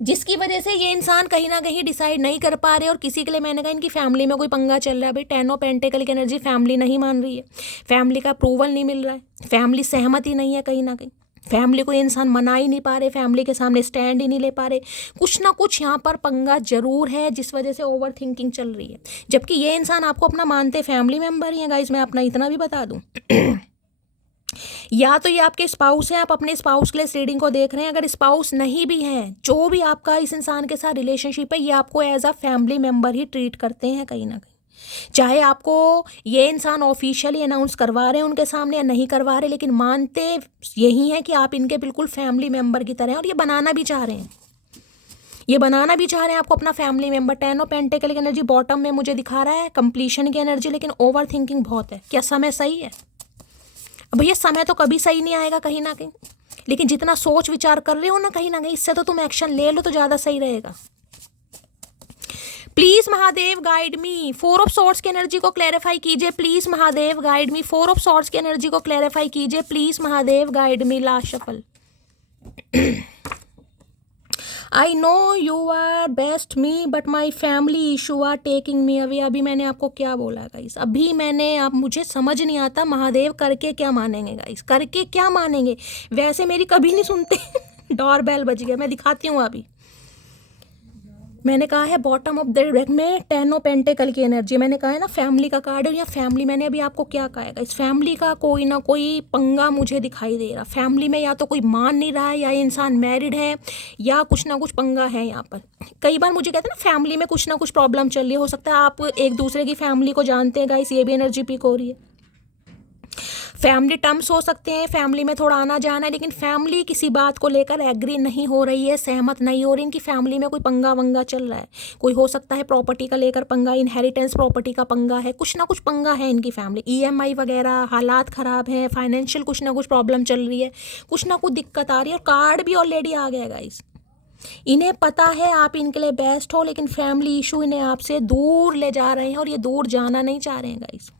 जिसकी वजह से ये इंसान कहीं ना कहीं डिसाइड नहीं कर पा रहे। और किसी के लिए मैंने कहा इनकी फैमिली में कोई पंगा चल रहा है। भाई 10 ऑफ पेंटिकल की एनर्जी फैमिली नहीं मान रही है, फैमिली का अप्रूवल नहीं मिल रहा है, फैमिली सहमति नहीं है कहीं ना कहीं, फैमिली को ये इंसान मना ही नहीं पा रहे, फैमिली के सामने स्टैंड ही नहीं ले पा रहे। कुछ ना कुछ यहाँ पर पंगा जरूर है जिस वजह से ओवर थिंकिंग चल रही है, जबकि ये इंसान आपको अपना मानते फैमिली मेम्बर ही है गाइज। मैं अपना इतना भी बता दूँ या तो ये आपके स्पाउस हैं, आप अपने स्पाउस के लिए इस रीडिंग को देख रहे हैं। अगर स्पाउस नहीं भी है, जो भी आपका इस इंसान के साथ रिलेशनशिप है, ये आपको एज अ फैमिली मेम्बर ही ट्रीट करते हैं कहीं ना कहीं। चाहे आपको ये इंसान ऑफिशियली अनाउंस करवा रहे हैं उनके सामने या नहीं करवा रहे, लेकिन मानते यही है कि आप इनके बिल्कुल फैमिली मेम्बर की तरह हैं। और ये बनाना भी चाह रहे हैं, ये बनाना भी चाह रहे हैं आपको अपना फैमिली मेम्बर। 10 ऑफ पेंटिकल की एनर्जी बॉटम में मुझे दिखा रहा है कंप्लीशन की एनर्जी, लेकिन ओवर थिंकिंग बहुत है। क्या समय सही है? अब भैया समय तो कभी सही नहीं आएगा कहीं ना कहीं, लेकिन जितना सोच विचार कर रहे हो ना कहीं इससे तो तुम एक्शन ले लो तो ज़्यादा सही रहेगा। Please Mahadev guide me. 4 of swords की एनर्जी को क्लैरिफाई कीजिए please, Mahadev guide me. 4 of swords की एनर्जी को क्लैरिफाई कीजिए please, Mahadev guide me. Last shuffle. I know you are best me but my family issue are taking me away. अभी मैंने आपको क्या बोला गाइस, अभी मैंने आप मुझे समझ नहीं आता महादेव करके क्या मानेंगे गाइस, करके क्या मानेंगे। वैसे मेरी कभी नहीं सुनते डोर बेल बज गया, मैं दिखाती हूँ अभी। मैंने कहा है बॉटम ऑफ द डेक में 10 ऑफ पेंटिकल की एनर्जी, मैंने कहा है ना फैमिली का कार्ड है, या फैमिली, मैंने अभी आपको क्या कहा है, इस फैमिली का कोई ना कोई पंगा मुझे दिखाई दे रहा। फैमिली में या तो कोई मान नहीं रहा है, या ये इंसान मैरिड है, या कुछ ना कुछ पंगा है यहाँ पर। कई बार मुझे कहते हैं ना फैमिली में कुछ ना कुछ प्रॉब्लम चल रही है, हो सकता है आप एक दूसरे की फैमिली को जानते हैं गाइस, ये भी एनर्जी पिक हो रही है। फैमिली टर्म्स हो सकते हैं, फैमिली में थोड़ा आना जाना है, लेकिन फैमिली किसी बात को लेकर एग्री नहीं हो रही है, सहमत नहीं हो रही, इनकी फैमिली में कोई पंगा वंगा चल रहा है। कोई हो सकता है प्रॉपर्टी का लेकर पंगा, इनहेरिटेंस प्रॉपर्टी का पंगा है, कुछ ना कुछ पंगा है इनकी फैमिली, ईएमआई वगैरह, हालात ख़राब हैं, फाइनेंशियल कुछ ना कुछ प्रॉब्लम चल रही है, कुछ ना कुछ दिक्कत आ रही है। और कार्ड भी ऑलरेडी आ गया गाइस, इन्हें पता है आप इनके लिए बेस्ट हो, लेकिन फैमिली इशू इन्हें आपसे दूर ले जा रहे हैं, और ये दूर जाना नहीं चाह रहे हैं गाइस।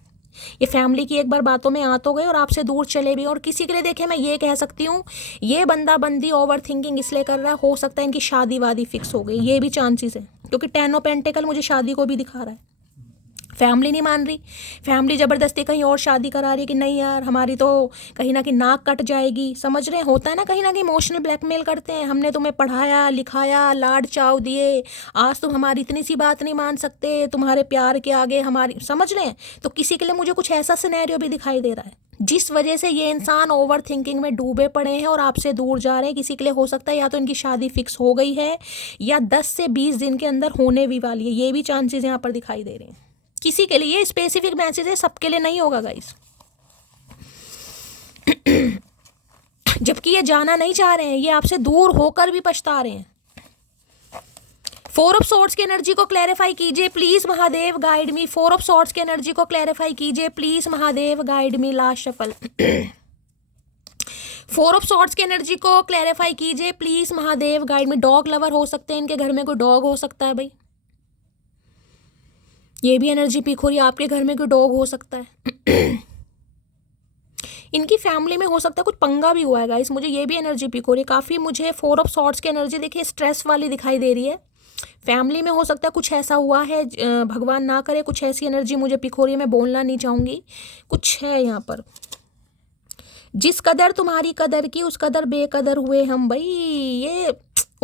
ये फैमिली की एक बार बातों में आ तो गए और आपसे दूर चले भी। और किसी के लिए देखे मैं ये कह सकती हूँ, ये बंदा बंदी ओवर थिंकिंग इसलिए कर रहा है, हो सकता है इनकी शादी वादी फिक्स हो गई, ये भी चांसेस है, क्योंकि 10 ऑफ पेंटिकल मुझे शादी को भी दिखा रहा है। फैमिली नहीं मान रही, फैमिली ज़बरदस्ती कहीं और शादी करा रही है कि नहीं यार हमारी तो कहीं ना कहीं नाक कट जाएगी, समझ रहे हैं, होता है ना कहीं इमोशनल ब्लैकमेल करते हैं, हमने तुम्हें पढ़ाया लिखाया लाड चाव दिए, आज तुम हमारी इतनी सी बात नहीं मान सकते, तुम्हारे प्यार के आगे हमारी, समझ रहे हैं। तो किसी के लिए मुझे कुछ ऐसा सिनेरियो भी दिखाई दे रहा है जिस वजह से ये इंसान ओवर थिंकिंग में डूबे पड़े हैं और आपसे दूर जा रहे हैं। किसी के लिए हो सकता है या तो इनकी शादी फिक्स हो गई है, या 10 से 20 दिन के अंदर होने भी वाली है, ये भी चांसेस यहाँ पर दिखाई दे रहे हैं। किसी के लिए स्पेसिफिक मैसेज है, सबके लिए नहीं होगा गाइस। जबकि ये जाना नहीं चाह रहे हैं, ये आपसे दूर होकर भी पछता रहे हैं। 4 ऑफ सॉर्ड्स की एनर्जी को क्लैरिफाई कीजिए please Mahadev, guide me. 4 of swords की एनर्जी को क्लैरिफाई कीजिए please Mahadev, guide me. Last shuffle. 4 of swords की एनर्जी को क्लैरिफाई कीजिए please Mahadev, guide me. Dog lover हो सकते हैं, इनके घर में कोई डॉग हो सकता है भाई, ये भी एनर्जी पिक हो रही है। आपके घर में कोई डॉग हो सकता है, इनकी फैमिली में हो सकता है कुछ पंगा भी हुआ है गाइस, मुझे ये भी एनर्जी पिक हो रही है काफ़ी। मुझे 4 ऑफ सॉर्ड्स की एनर्जी देखिए स्ट्रेस वाली दिखाई दे रही है, फैमिली में हो सकता है कुछ ऐसा हुआ है, भगवान ना करे, कुछ ऐसी एनर्जी मुझे पिक हो रही है, मैं बोलना नहीं चाहूँगी, कुछ है यहाँ पर। जिस कदर तुम्हारी कदर की उस कदर बेकदर हुए हम भाई। ये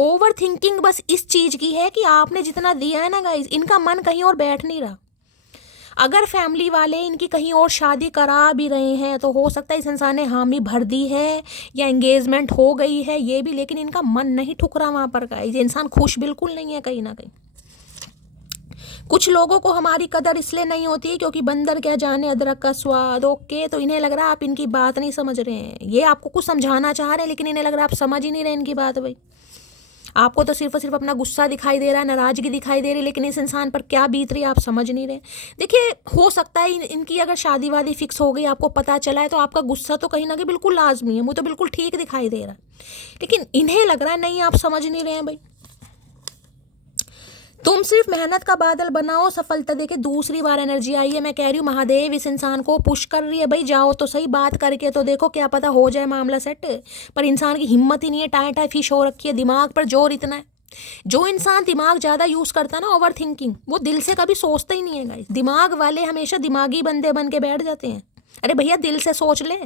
ओवर थिंकिंग बस इस चीज़ की है कि आपने जितना दिया है ना गाइस, इनका मन कहीं और बैठ नहीं रहा। अगर फैमिली वाले इनकी कहीं और शादी करा भी रहे हैं तो हो सकता है इस इंसान ने हामी भर दी है या एंगेजमेंट हो गई है, ये भी, लेकिन इनका मन नहीं ठुक रहा वहाँ पर गाइस। इंसान खुश बिल्कुल नहीं है कहीं ना कहीं। कुछ लोगों को हमारी कदर इसलिए नहीं होती है क्योंकि बंदर क्या जाने अदरक का स्वाद। ओके, तो इन्हें लग रहा है आप इनकी बात नहीं समझ रहे हैं, ये आपको कुछ समझाना चाह रहे हैं लेकिन इन्हें लग रहा है आप समझ ही नहीं रहे इनकी बात भाई। आपको तो सिर्फ और सिर्फ अपना गुस्सा दिखाई दे रहा है, नाराजगी दिखाई दे रही है, लेकिन इस इंसान पर क्या बीत रही है आप समझ नहीं रहे। देखिए हो सकता है इनकी अगर शादी वादी फिक्स हो गई, आपको पता चला है, तो आपका गुस्सा तो कहीं ना कहीं बिल्कुल लाजमी है, मुझे तो बिल्कुल ठीक दिखाई दे रहा है, लेकिन इन्हें लग रहा है नहीं आप समझ नहीं रहे हैं भाई। तुम सिर्फ मेहनत का बादल बनाओ, सफलता देके। दूसरी बार एनर्जी आई है, मैं कह रही हूँ महादेव इस इंसान को पुश कर रही है भाई, जाओ तो सही, बात करके तो देखो, क्या पता हो जाए मामला सेट। पर इंसान की हिम्मत ही नहीं है, टाई टाई फिश हो रखी है, दिमाग पर जोर इतना है। जो इंसान दिमाग ज़्यादा यूज़ करता है ना, ओवर थिंकिंग, वो दिल से कभी सोचता ही नहीं है गाइस। दिमाग वाले हमेशा दिमागी बंदे बन के बैठ जाते हैं। अरे भैया दिल से सोच ले।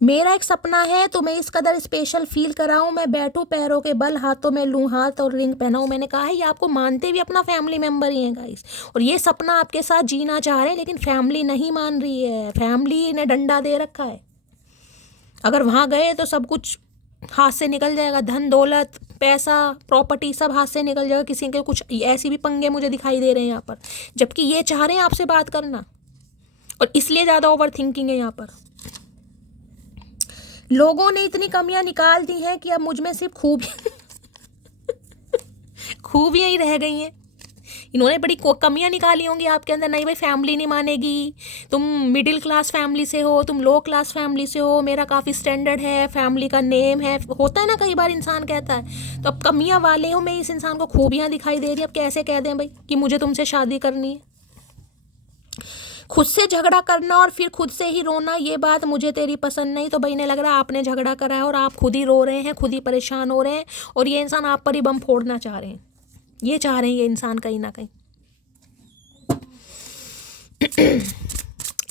मेरा एक सपना है तुम्हें इस कदर स्पेशल फील कराऊं, मैं बैठूं पैरों के बल, हाथों में लूं हाथ और रिंग पहनाऊं। मैंने कहा है ये आपको मानते भी अपना फैमिली मेम्बर ही है गाइस, और ये सपना आपके साथ जीना चाह रहे हैं, लेकिन फैमिली नहीं मान रही है। फैमिली ने डंडा दे रखा है, अगर वहाँ गए तो सब कुछ हाथ से निकल जाएगा, धन दौलत पैसा प्रॉपर्टी सब हाथ से निकल जाएगा। किसी के कुछ ऐसी भी पंगे मुझे दिखाई दे रहे हैं यहाँ पर, जबकि ये चाह रहे हैं आपसे बात करना, और इसलिए ज़्यादा ओवर थिंकिंग है यहाँ पर। लोगों ने इतनी कमियां निकाल दी हैं कि अब मुझ में सिर्फ खूबियां ही रह गई हैं। इन्होंने बड़ी कमियां निकाली होंगी आपके अंदर, नहीं भाई फैमिली नहीं मानेगी, तुम मिडिल क्लास फैमिली से हो, तुम लो क्लास फैमिली से हो, मेरा काफ़ी स्टैंडर्ड है, फैमिली का नेम है, होता है ना कई बार इंसान कहता है। तो अब कमियां वाले हो, मैं इस इंसान को खूबियां दिखाई दे रही है, अब कैसे कह दें भाई कि मुझे तुमसे शादी करनी है। खुद से झगड़ा करना और फिर खुद से ही रोना, ये बात मुझे तेरी पसंद नहीं। तो भाई ने लग रहा है आपने झगड़ा करा है और आप खुद ही रो रहे हैं, खुद ही परेशान हो रहे हैं, और ये इंसान आप पर ही बम फोड़ना चाह रहे हैं, ये चाह रहे हैं ये इंसान कहीं ना कहीं।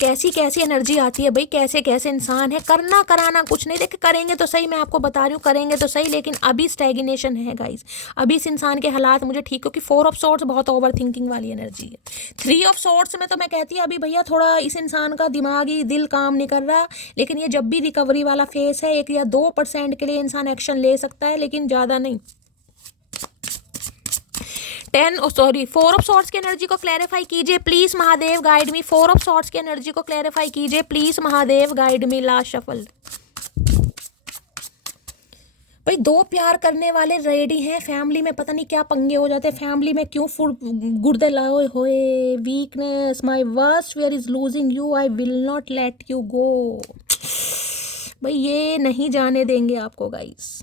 कैसी कैसी एनर्जी आती है भाई, कैसे कैसे इंसान है। करना कराना कुछ नहीं, देखिए करेंगे तो सही, मैं आपको बता रही हूँ करेंगे तो सही, लेकिन अभी स्टैग्नेशन है गाइस, अभी इस इंसान के हालात मुझे ठीक, क्योंकि 4 ऑफ सोर्ट्स बहुत ओवर थिंकिंग वाली एनर्जी है। 3 ऑफ सोर्ट्स में तो मैं कहती है अभी भैया थोड़ा इस इंसान का दिमागी दिल काम नहीं कर रहा, लेकिन ये जब भी रिकवरी वाला फेस है 1 या 2% के लिए इंसान एक्शन ले सकता है, लेकिन ज़्यादा नहीं। 4 ऑफ सॉर्ट्स की एनर्जी को क्लैरिफाई कीजिए please Mahadev, guide me. 4 of swords की एनर्जी को क्लैरिफाई कीजिए please Mahadev, guide me. Last shuffle. भाई 2 प्यार करने वाले रेडी हैं, फैमिली में पता नहीं क्या पंगे हो जाते हैं, फैमिली में क्यों गुर्दे लाए होए, weakness, my worst fear is losing you, I will not let you go. भाई ये नहीं जाने देंगे आपको गाइस,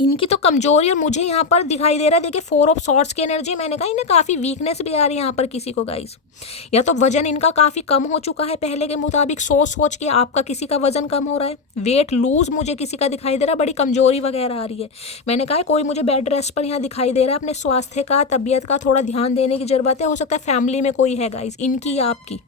इनकी तो कमजोरी, और मुझे यहाँ पर दिखाई दे रहा है देखिए 4 ऑफ सॉर्ट्स की एनर्जी, मैंने कहा इन्हें काफ़ी वीकनेस भी आ रही है यहाँ पर किसी को गाइस, या तो वजन इनका काफ़ी कम हो चुका है पहले के मुताबिक, सोच के आपका किसी का वजन कम हो रहा है, वेट लूज मुझे किसी का दिखाई दे रहा है, बड़ी कमजोरी वगैरह आ रही है। मैंने कहा कोई मुझे बेड रेस्ट पर यहाँ दिखाई दे रहा है, अपने स्वास्थ्य का, तबीयत का थोड़ा ध्यान देने की ज़रूरत है, हो सकता है फैमिली में कोई है गाइस, इनकी या आपकी।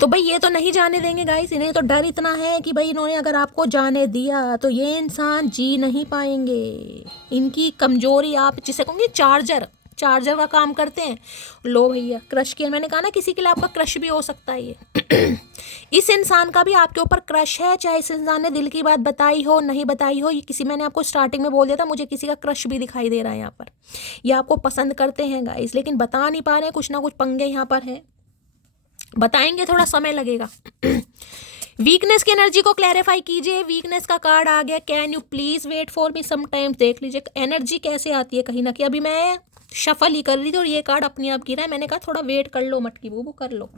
तो भाई ये तो नहीं जाने देंगे गाइस, इन्हें तो डर इतना है कि भाई इन्होंने अगर आपको जाने दिया तो ये इंसान जी नहीं पाएंगे। इनकी कमजोरी आप जिसे कहोगे चार्जर का काम करते हैं। लो भैया क्रश किया, मैंने कहा ना किसी के लिए आपका क्रश भी हो सकता है ये। इस इंसान का भी आपके ऊपर क्रश है, चाहे इस इंसान ने दिल की बात बताई हो नहीं बताई हो, ये किसी, मैंने आपको स्टार्टिंग में बोल दिया था मुझे किसी का क्रश भी दिखाई दे रहा है यहाँ पर, ये आपको पसंद करते हैं गाइस, लेकिन बता नहीं पा रहे हैं, कुछ ना कुछ पंगे यहाँ पर है, बताएंगे, थोड़ा समय लगेगा। वीकनेस की एनर्जी को क्लैरिफाई कीजिए, वीकनेस का कार्ड आ गया, can you please wait for me some time. देख लीजिए एनर्जी कैसे आती है, कहीं ना कहीं अभी मैं शफल ही कर रही थी और ये कार्ड अपने आप गिरा है, मैंने कहा थोड़ा वेट कर लो मटकी बूबू, कर लो।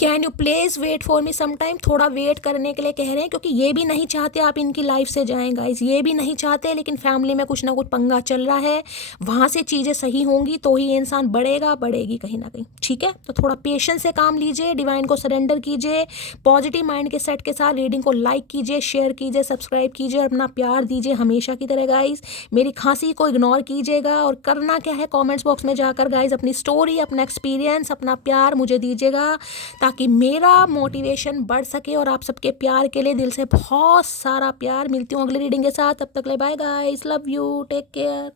Can you please wait for me some time, थोड़ा वेट करने के लिए कह रहे हैं, क्योंकि ये भी नहीं चाहते आप इनकी लाइफ से जाएं गाइस, ये भी नहीं चाहते, लेकिन फैमिली में कुछ ना कुछ पंगा चल रहा है, वहाँ से चीज़ें सही होंगी तो ही इंसान बढ़ेगी कहीं ना कहीं, ठीक है। तो थोड़ा पेशेंस से काम लीजिए, डिवाइन को सरेंडर कीजिए, पॉजिटिव माइंड के सेट के साथ रीडिंग को लाइक कीजिए, शेयर कीजिए, सब्सक्राइब कीजिए और अपना प्यार दीजिए हमेशा की तरह गाइस। मेरी खांसी को इग्नोर कीजिएगा, और करना क्या है कॉमेंट्स बॉक्स में जाकर गाइस अपनी स्टोरी, अपना एक्सपीरियंस, अपना प्यार मुझे दीजिएगा, ताकि मेरा मोटिवेशन बढ़ सके, और आप सबके प्यार के लिए दिल से बहुत सारा प्यार। मिलती हूँ अगली रीडिंग के साथ, तब तक ले bye guys, love you, take care.